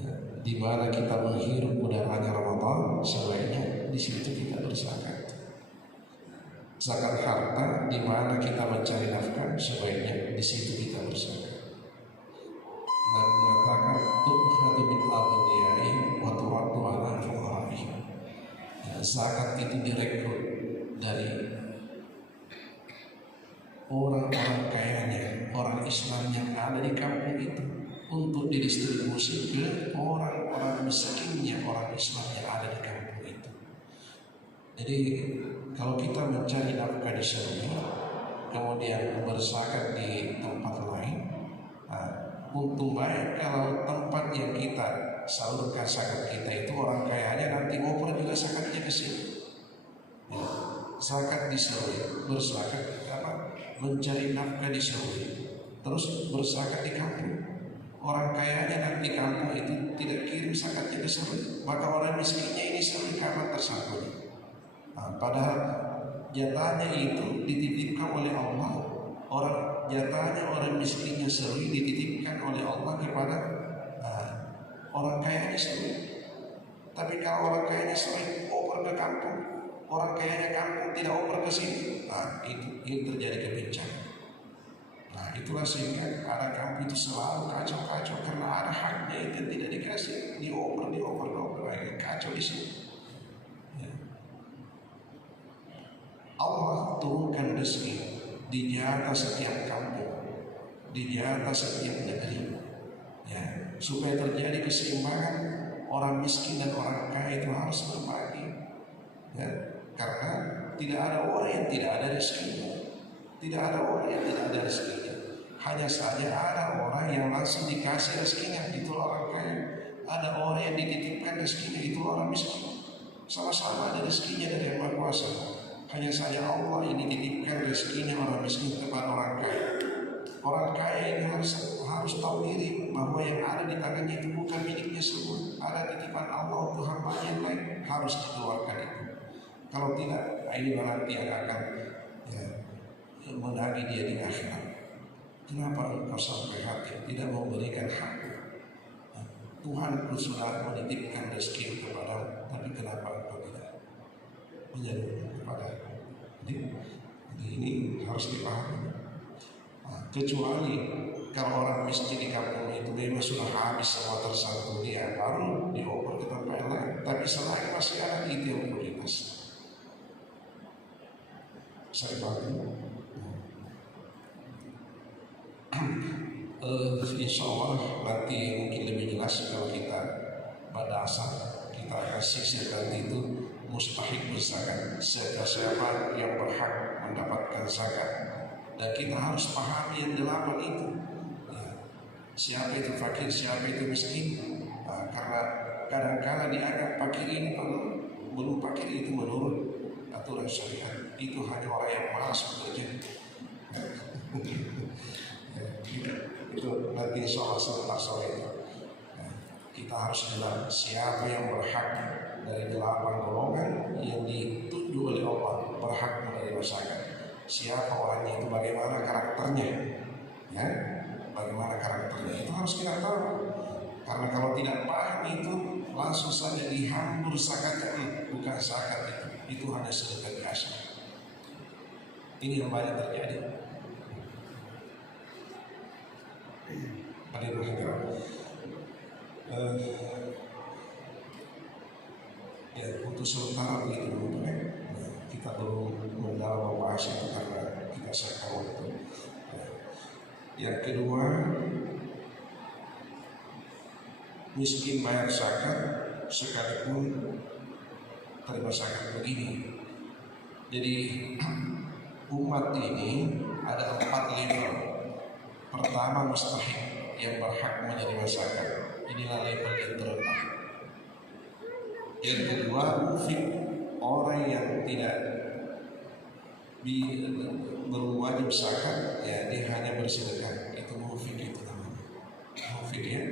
ya, di mana kita menghirup udaranya Ramadan, sebaiknya di situ kita berzakat. Zakat harta di mana kita mencari nafkah, sebaiknya di situ kita berzakat. Nabi mengatakan tu'khadhu min aghniyahim wa turaddu 'ala fuqara'ihim. Zakat itu direkrut dari orang-orang kayanya, orang Islam yang ada di kampung itu, untuk didistribusi ke orang-orang miskinnya, orang Islam yang ada di kampung itu. Jadi kalau kita mencari nafkah di sini, kemudian berzakat di tempat lain, untung baik kalau tempat yang kita salurkan zakat kita itu orang kayanya nanti oper juga zakatnya ke sini. Ya, zakat di sini, berzakat mencari nafkah di sini, terus berzakat di kampung. Orang kayanya nanti kampung itu tidak kirim zakatnya ke sini, maka orang miskinnya ini sering karena tersangkut. Padahal jatahnya itu dititipkan oleh Allah. Jatahnya orang miskinnya sering dititipkan oleh Allah kepada orang kayanya sering. Tapi kalau orang kayanya sering oper ke kampung, orang kayanya kampung tidak oper ke sini. Nah, ini terjadi kebencanaan. Nah, itulah sehingga ada kampung itu selalu kacau-kacau karena ada haknya itu tidak dikasih, dioper, kacau di sini. Ya. Allah turunkan rezeki di jatah setiap kampung, di jatah setiap negeri, ya, supaya terjadi keseimbangan. Orang miskin dan orang kaya itu harus berbagi, ya, karena tidak ada orang yang tidak ada rezekinya, tidak ada orang yang tidak ada rezekinya. Hanya saja ada orang yang langsung dikasih rezekinya, itu orang kaya. Ada orang yang dititipkan rezekinya, itu orang miskin. Sama-sama ada rezekinya dari Yang Maha Kuasa. Hanya saja Allah yang dititipkan rezekinya orang miskin kepada orang kaya. Orang kaya ini harus tahu diri bahwa yang ada di tangannya itu bukan miliknya semua. Ada titipan Allah untuk hamba yang lain, harus dikeluarkan itu. Kalau tidak, ini nanti yang akan menagih dia di akhirat. Kenapa engkau sampai hati tidak memberikan hak? Tuhan sudah menitipkan rezeki kepada, tapi kenapa engkau tidak menyalurkan kepada? Jadi ini harus dipahami. Kecuali kalau orang miskin di kampung itu memang sudah habis semua tersangkut dia, baru dioper ke tempat yang lain. Tapi selain masih ada itu yang prioritas. Saya bantu. Insya Allah nanti mungkin lebih jelas kalau kita pada asal kita akan sisirkan itu mustahik berzakat. Siapa yang berhak mendapatkan zakat. Dan kita harus pahami yang delapan itu, ya. Siapa itu fakir, siapa itu miskin. Karena kadang-kala dianggap fakir ini belum fakir itu menurut aturan syariat, itu hanya orang yang malas bekerja. Itu nanti insya Allah sebentar sore itu. Kita harus jelas siapa yang berhak dari delapan golongan yang ditunjuk oleh Allah berhak menerima zakat. Siapa orangnya itu, bagaimana karakternya, ya, bagaimana karakternya itu harus kita tahu. Karena kalau tidak paham itu langsung saja dihambur zakatnya, bukan zakat itu hanya sedekah biasa. Ini yang banyak terjadi. Pada ya untuk sementara begitu dulu, kita belum mendalam membahas itu karena kita sayang waktu. Yang kedua, miskin bayar zakat sekalipun terima zakat begini. Jadi umat ini ada 4 level. Pertama mustahik, yang berhak menerima zakat. Inilah level yang terendah. Yang kedua mufid, orang yang tidak berwajib zakat, ya dia hanya bersedekah, itu mufid itu namanya. Mufid ya.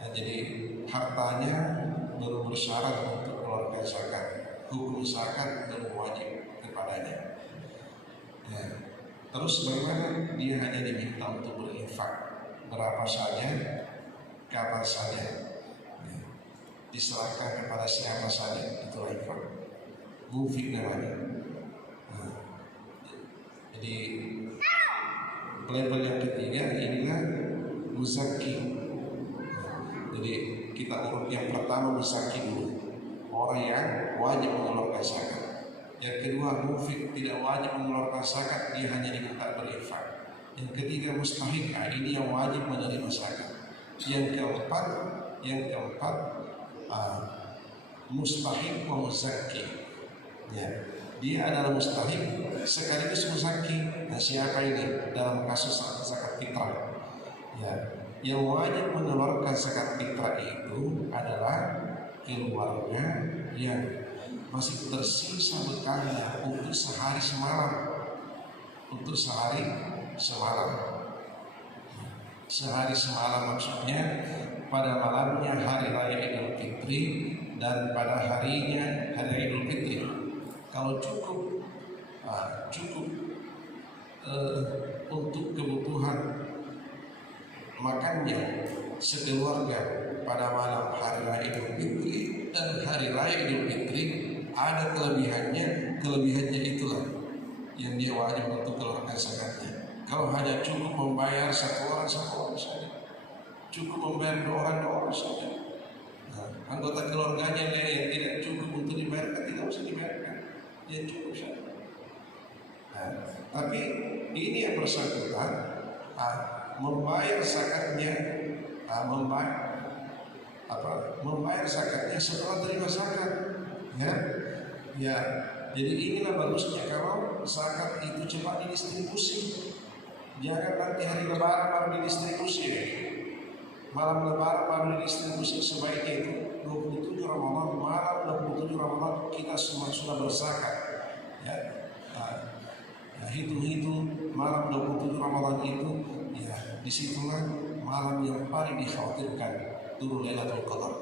Nah, jadi hartanya belum bersyarat untuk keluarga zakat, hukum zakat belum wajib kepadanya. Ya. Terus bagaimana? Dia hanya diminta untuk berinfak berapa saja, kapan saja, ya. Diserahkan kepada siapa saja, itulah infak. Mufid namanya. Nah, jadi level yang ketiga inilah muzaki. Jadi kita urut yang pertama muzaki dulu, orang yang wajib mengeluarkan zakat. Yang kedua mufid, tidak wajib mengeluarkan zakat, dia hanya diminta berinfak. Yang ketiga mustahik, ini yang wajib menerima zakat. Yang keempat mustahik wa muzaki. Ya, dia adalah mustahik sekaligus muzaki. Nah, siapa ini dalam kasus zakat fitrah? Ya, yang wajib mengeluarkan zakat fitrah itu adalah keluarga yang masih tersisa bekalnya untuk sehari semalam. Untuk sehari semalam. Sehari semalam maksudnya pada malamnya hari raya Idul Fitri dan pada harinya hari Idul Fitri. Kalau cukup untuk kebutuhan makannya sekeluarga pada malam hari raya Idul Fitri dan hari raya Idul Fitri, ada kelebihannya itulah yang dia wajib untuk keluarkan zakatnya. Kalau hanya cukup membayar satu orang saja, cukup membayar 2 orang saja, nah, anggota keluarganya yang tidak cukup untuk dibayarkan tidak usah dibayarkan, dia cukup saja. Nah, tapi ini yang bersangkutan membayar zakatnya, membayar zakatnya setelah terima zakat, ya. Jadi inilah bagusnya kalau zakat itu cepat didistribusi. Jangan nanti hari lebaran baru didistribusi, malam lebaran baru didistribusi. Sebaiknya itu 27 Ramadan, malam 27 Ramadan kita semua sudah berzakat, ya. Hitung-hitung malam 27 Ramadan itu, ya, disitulah malam yang paling dikhawatirkan turun Lailatul Qadar.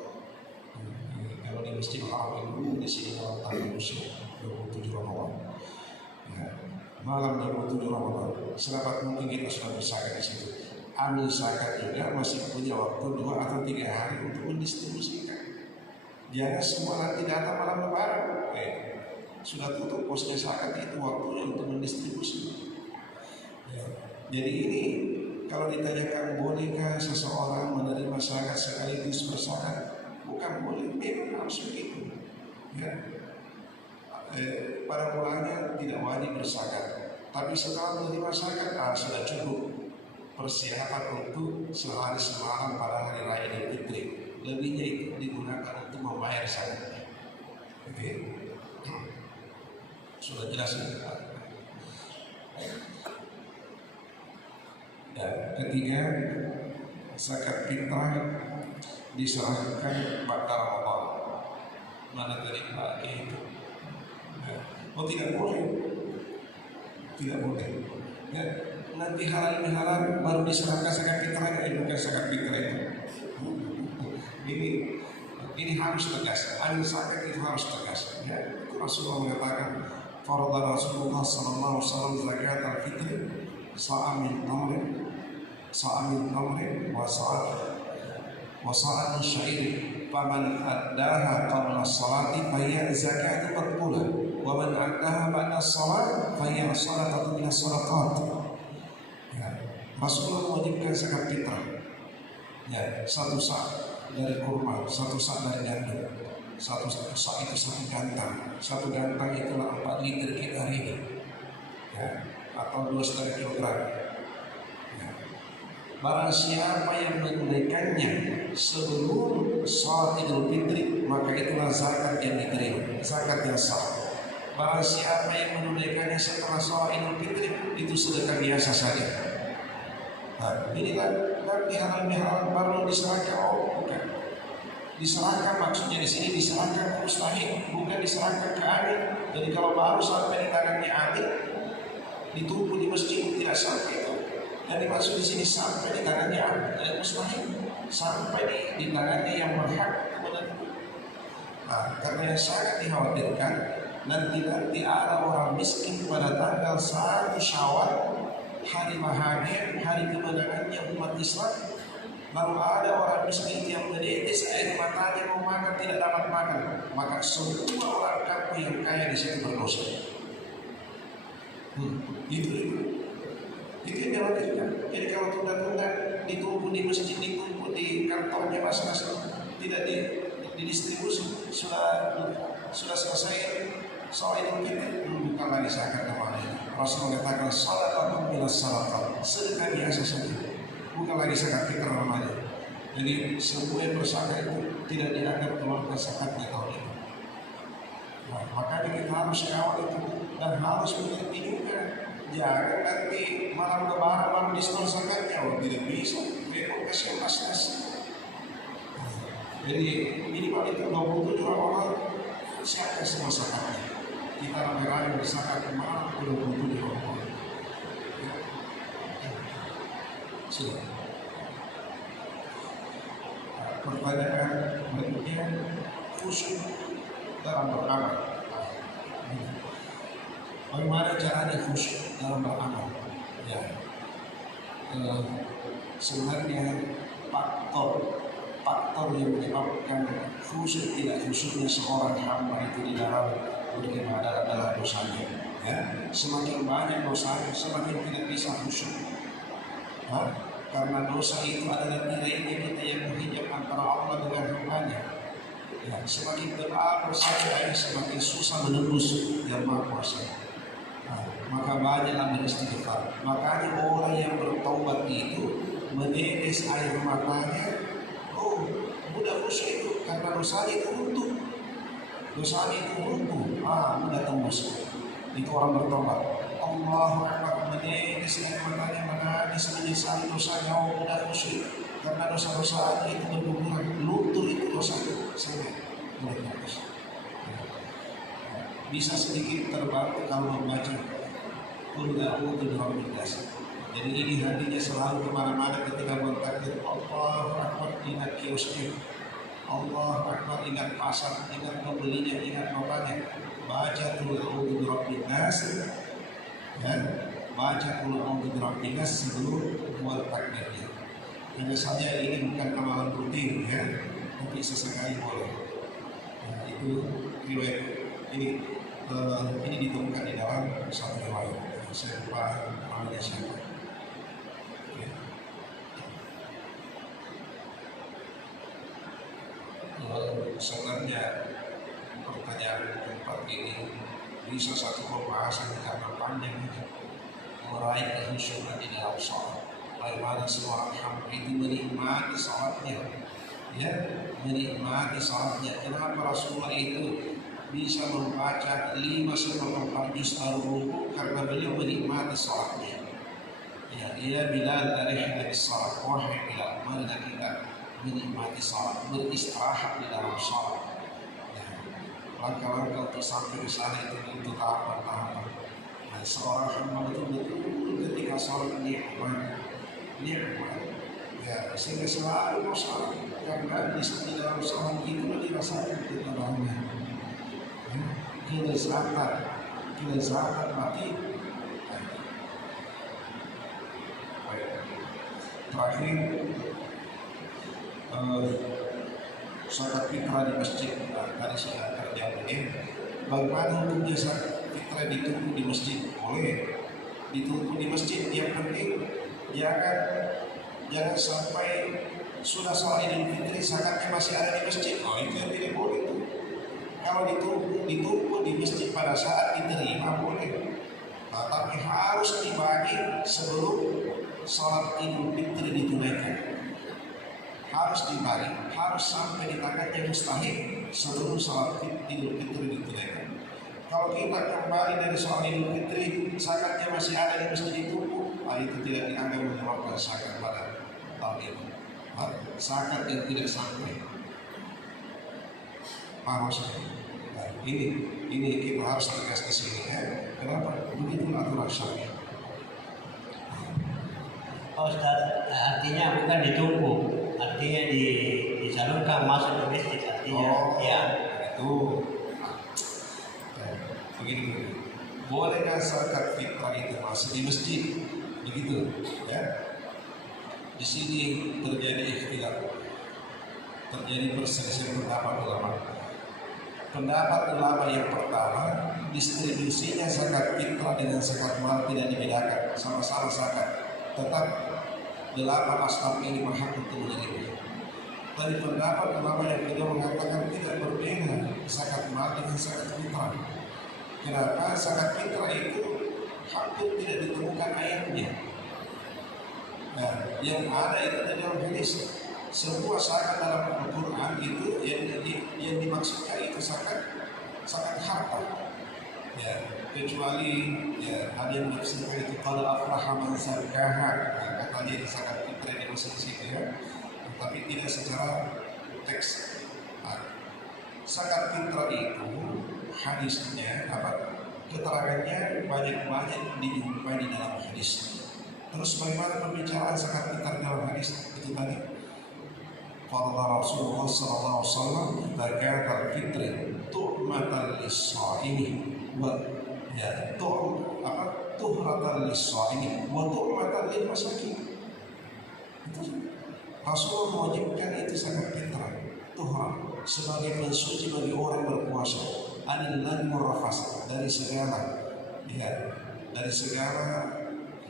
Kalau di Masjidil Haram itu di sini kalau tanggal 27 Ramadan, ya, malam 27 Ramadan, serapat mungkin kita sudah berzakat di situ. Ambil zakat juga masih punya waktu 2 atau 3 hari untuk mendistribusikan. Jangan semua nanti datang malam lebaran, sudah tutup posnya zakat, itu waktunya untuk mendistribusi. Ya. Jadi ini kalau ditanyakan bolehkah seseorang menerima zakat sekaligus berzakat, bukan boleh, memang harus begitu. Ya. Pada mulanya tidak wajib berzakat, tapi setelah menerima zakat sudah cukup persiapan untuk sehari semalam pada hari raya Idul Fitri. Lebihnya itu digunakan untuk membayar zakatnya. Oke. Sudah jelas ya. Dan ketiga, zakat fitrah diserahkan pada Ramadan. Mana tadi Pak itu? Oh, tidak boleh, ya, nanti halal baru diserahkan zakat fitrah, bukan zakat fitrah itu. Ini harus tegas. Amil zakat itu harus tegas. Ya, Rasulullah mengatakan, "Farada Rasulullah sallallahu alaihi wasallam zakat al-fitr sa'amin tamrin wa sa'at syair. Faman addaha qabla as-salati fa hiya zakatu maqbulah, wa man addaha ba'da as-salat fa hiya sadaqatu min as-sadaqat." Ya, Rasulullah mewajibkan zakat fitrah. Ya, 1 sa' dari kurma, 1 sa' dari gandum. 1 sa' itu 1 gantang. 1 gantang itulah 4 liter kita hari ini, ya, atau 2,5 kilogram. Ya. Barang siapa yang menunaikannya sebelum salat Idul Fitri, maka itulah zakat yang diterima, zakat yang sah. Barang siapa yang menunaikannya setelah salat Idul Fitri, itu sedekah biasa saja. Nah, inilah nanti halal baru diserahkan. Bukan diserahkan, maksudnya di sini diserahkan mustahik, bukan diserahkan ke amil. Jadi kalau baru sampai di tangannya amil, ditumpuk di masjid, tidak sampai itu. Dan dimaksud di sini sampai di tangannya amil, mustahik, sampai di tangannya yang berhak. Nah, karena yang sangat dikhawatirkan nanti ada orang miskin pada tanggal 1 Syawal, hari bahagia, hari kemenangannya umat Islam, lalu ada orang miskin yang menetes air matanya mau makan tidak dapat makan, maka semua orang kampung yang kaya di situ berdosa. Itu yang dikhawatirkan. Jadi kalau tunda-tunda ditumpuk di masjid, ditumpuk di kantornya masing-masing, tidak didistribusi, sudah selesai soal Idul Fitri, bukan lagi zakat namanya. Rasul mengatakan sadaqatun minas sadaqat, sedekah biasa saja, bukan lagi zakat fitrah namanya. Jadi semua yang berzakat itu tidak dianggap keluarga zakatnya tahun ini. Nah, makanya kita harus kawal itu dan harus mengerti juga. Jangan nanti malam lebaran baru diskon zakatnya, tidak bisa. Repot kasihan mas. Jadi minimal itu 27 orang siapkan semua zakatnya. Kita ramai-ramai berzakat malam 27 orang. Silakan. Pertanyaan berikutnya, khusyuk dalam beramal. Bagaimana caranya khusyuk dalam beramal? Ya, sebenarnya faktor faktor yang menyebabkan khusyuk tidak khusyuknya seorang hamba itu di dalam beribadah adalah dosanya. Ya, semakin banyak dosanya, semakin tidak bisa khusyuk. Karena dosa itu adalah tirainya kita yang menghijab antara Allah dengan hambanya. Ya, semakin berat dosanya, semakin susah menembus yang Maha Kuasa. Maka banyaklah beristighfar. Makanya orang yang bertaubat itu menetes air matanya. Oh, mudah khusyuk itu karena dosanya itu runtuh. Dosanya itu runtuh. Mudah tembus. Itu orang bertobat. Allahu Akbar, menetes air matanya, menangis menyesali dosanya. Oh, mudah khusyuk karena dosa-dosa itu berguguran. Luntur itu dosanya. Sampai mudah tembus. Bisa sedikit terbantu kalau membaca Qul a'udzu birabbil nas. Jadi ini hatinya selalu kemana-mana ketika bertakbir. Allahu Akbar, ingat kiosnya. Allahu Akbar, ingat pasar, ingat pembelinya, ingat bapaknya. Baca Qul a'udzu birabbil nas. Dan baca Qul a'udzu birabbil nas sebelum buat takbirnya. Hanya saja ini bukan amalan rutin ya, tapi sesekali boleh. Itu riwayat ini ditemukan di dalam satu riwayat. Saya lupa namanya siapa. Sebenarnya pertanyaan keempat ini bisa satu pembahasan karena panjang meraih kehusyukan di dalam sholat. Bagaimana seorang hamba itu menikmati sholatnya, ya, menikmati sholatnya. Kenapa Rasulullah itu bisa membaca 5-4 juz al-ruku karena beliau menikmati sholatnya. Ya, ia Bilal arihna bis-sholat. Wahai Bilal, marilah kita menikmati sholat, beristirahat di dalam sholat. Ya, langkah-langkah untuk sampai ke sana itu untuk tahapan-tahapan. Nah, seorang hamba itu betul ketika sholat nikmat. Ya, sehingga selalu sholat karena di dalam sholat itu dirasakan ketenangan. Kelezatan mati. Terakhir zakat fitrah di masjid. Tadi saya terjawab ini. Bagaimana hukumnya zakat fitrah ditumpuk di masjid? Boleh ditumpuk di masjid. Yang penting jangan sampai sudah sholat Idul Fitri zakatnya masih ada di masjid. Itu yang tidak boleh tuh. Kalau ditumpuk di masjid pada saat diterima boleh, tapi harus dibagi sebelum sholat Idul Fitri ditunaikan. Harus dibagi, harus sampai di tangannya mustahil sebelum sholat Idul Fitri ditunaikan. Kalau kita kembali dari sholat Idul Fitri, zakatnya masih ada di masjid ditumpuk, itu tidak dianggap menyebabkan zakat pada tahun itu. Zakat yang tidak sampai. Nah, ini kita harus tegas di sini ya. Kenapa? Begitu aturan syariat. Ustaz, artinya bukan ditumpuk, artinya disalurkan masuk ke masjid, artinya ya. Itu begini. Bolehkah zakat fitrah itu masuk di masjid? Begitu ya. Di sini terjadi ikhtilaf. Terjadi perselisihan pendapat ulama. Pendapat ulama yang pertama, distribusinya zakat fitrah dengan zakat mal tidak dibedakan, sama-sama zakat. Tetap 8 asnaf ini berhak untuk menerima. Tapi pendapat ulama yang kedua mengatakan tidak berbeda zakat mal dengan zakat fitrah. Kenapa? Zakat fitrah itu hampir tidak ditemukan ayatnya. Nah, yang ada itu dalam hadis. Semua zakat dalam Al-Quran itu yang dimaksudkan itu zakat harta. Ya, kecuali ya ada yang menafsirkan itu qad aflaha man zakkaha. Katanya itu zakat fitrah di masjid situ ya. Tapi tidak secara teks. Zakat fitrah itu hadisnya keterangannya banyak dijumpai di dalam hadis. Terus bagaimana pembicaraan zakat fitrah dalam hadis itu tadi? Qala Rasulullah sallallahu alaihi wasallam zakatul fitri tu'matan lis-shaimi wa tuhratan lis-shaimi wa tu'matan lil masakin. Rasulullah mewajibkan itu sangat fitrah. Tuhra sebagai pensuci bagi orang berpuasa. Adalah murrafas dari segala dari segala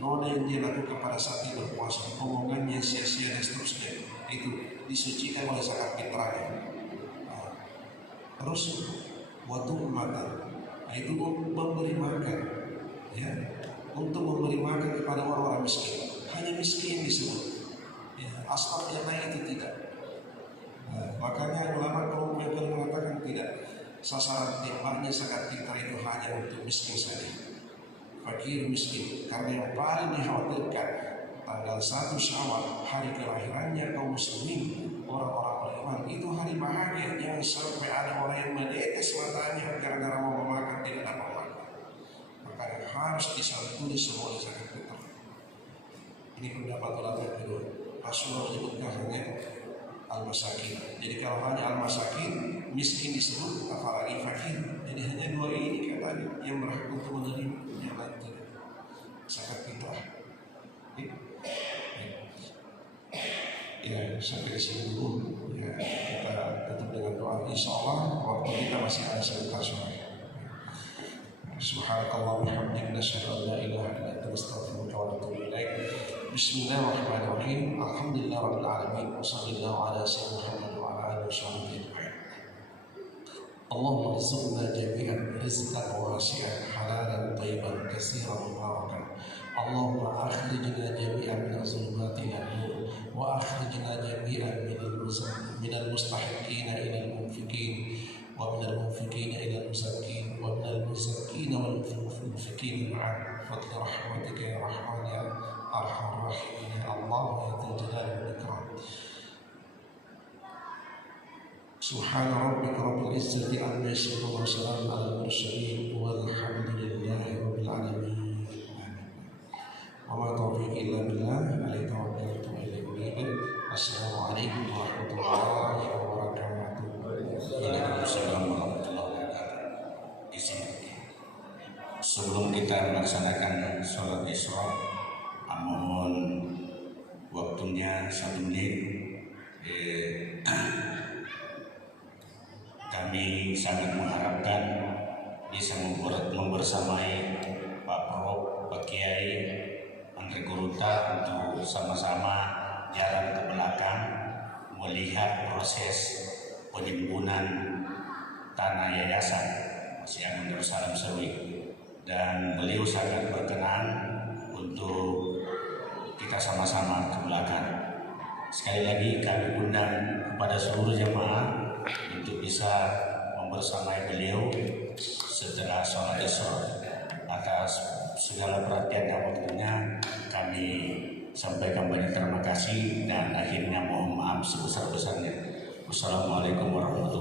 noda yang dia lakukan pada saat dia berpuasa, omongannya sia-sia dan seterusnya, itu disucikan oleh zakat fitrahnya. Terus waktu makan, itu memberi makan, untuk memberi makan kepada orang-orang miskin. Hanya miskin yang disebut, asbab yang lain itu tidak. Makanya ulama kaum yang mengatakan tidak, sasaran tembaknya zakat fitrah itu hanya untuk miskin saja, fakir miskin, karena yang paling dikhawatirkan tanggal 1 Syawal, hari kelahirannya kaum muslimin, orang-orang beriman, itu hari bahagia. Jangan sampai ada orang yang menetes matanya gara-gara mau memakan tidak dapat makan. Makanya harus disantuni semua zakat fitrah. Ini pendapat ulama yang kedua. Rasulullah menyebutkan hanya al-masakin. Jadi kalau hanya al-masakin, miskin disebut, apalagi fakir. Jadi hanya dua ini katanya yang berhak untuk menerima, yang lain tidak. Zakat fitrah. Ya, sampai di sini dulu. Ya, kita tutup dengan doa. Insya Allah waktu kita masih ada sebentar sore. Subhanakallah wa bihamdika nasyhadu an la ilaha illa anta nastaghfiruka wa natubu ilaik. Bismillahirrahmanirrahim. Alhamdulillahirabbil alamin. Wassallallahu ala sayyidina Muhammad wa ala alihi wasallam. Allahumma rizqna jami'an rizqan wasi'an halalan thayyiban katsiran mubarakan. Allahumma akhrijna jami'an min zulumati ila nur wa akhrijna jami'an min al-mustahiqin ila al-munfiqin wa min al-munfiqin ila al-muzakkin wa min al-muzakkin wal munfiqin ma'an fadli rahmatika ya rahman ya arhamar rahimin ya Allah ya dzal jalali wal ikram. Subhana rabbika rabbil izzati amma yasifun wa salamun alal mursalin walhamdulillahi rabbil alamin. Wa ma taufiqi illa billah, alaihi tawakkaltu wa ilaihi unib. Assalamualaikum warahmatullahi wabarakatuh. Waalaikumsalam warahmatullahi wabarakatuh. Di sini sebelum kita melaksanakan sholat Isra, mohon waktunya 1 menit. Kami sangat mengharapkan bisa membersamai Pak Prof, Pak Kiai, Menteri Gurunta untuk sama-sama jalan ke belakang melihat proses penimbunan tanah yayasan Masjid Agung Darussalam Serwi, dan beliau sangat berkenan untuk kita sama-sama ke belakang. Sekali lagi kami undang kepada seluruh jemaah untuk bisa membersamai beliau setelah sholat Isra. Atas segala perhatian dan waktunya kami sampaikan banyak terima kasih dan akhirnya mohon maaf sebesar-besarnya. Wassalamualaikum warahmatullahi wabarakatuh.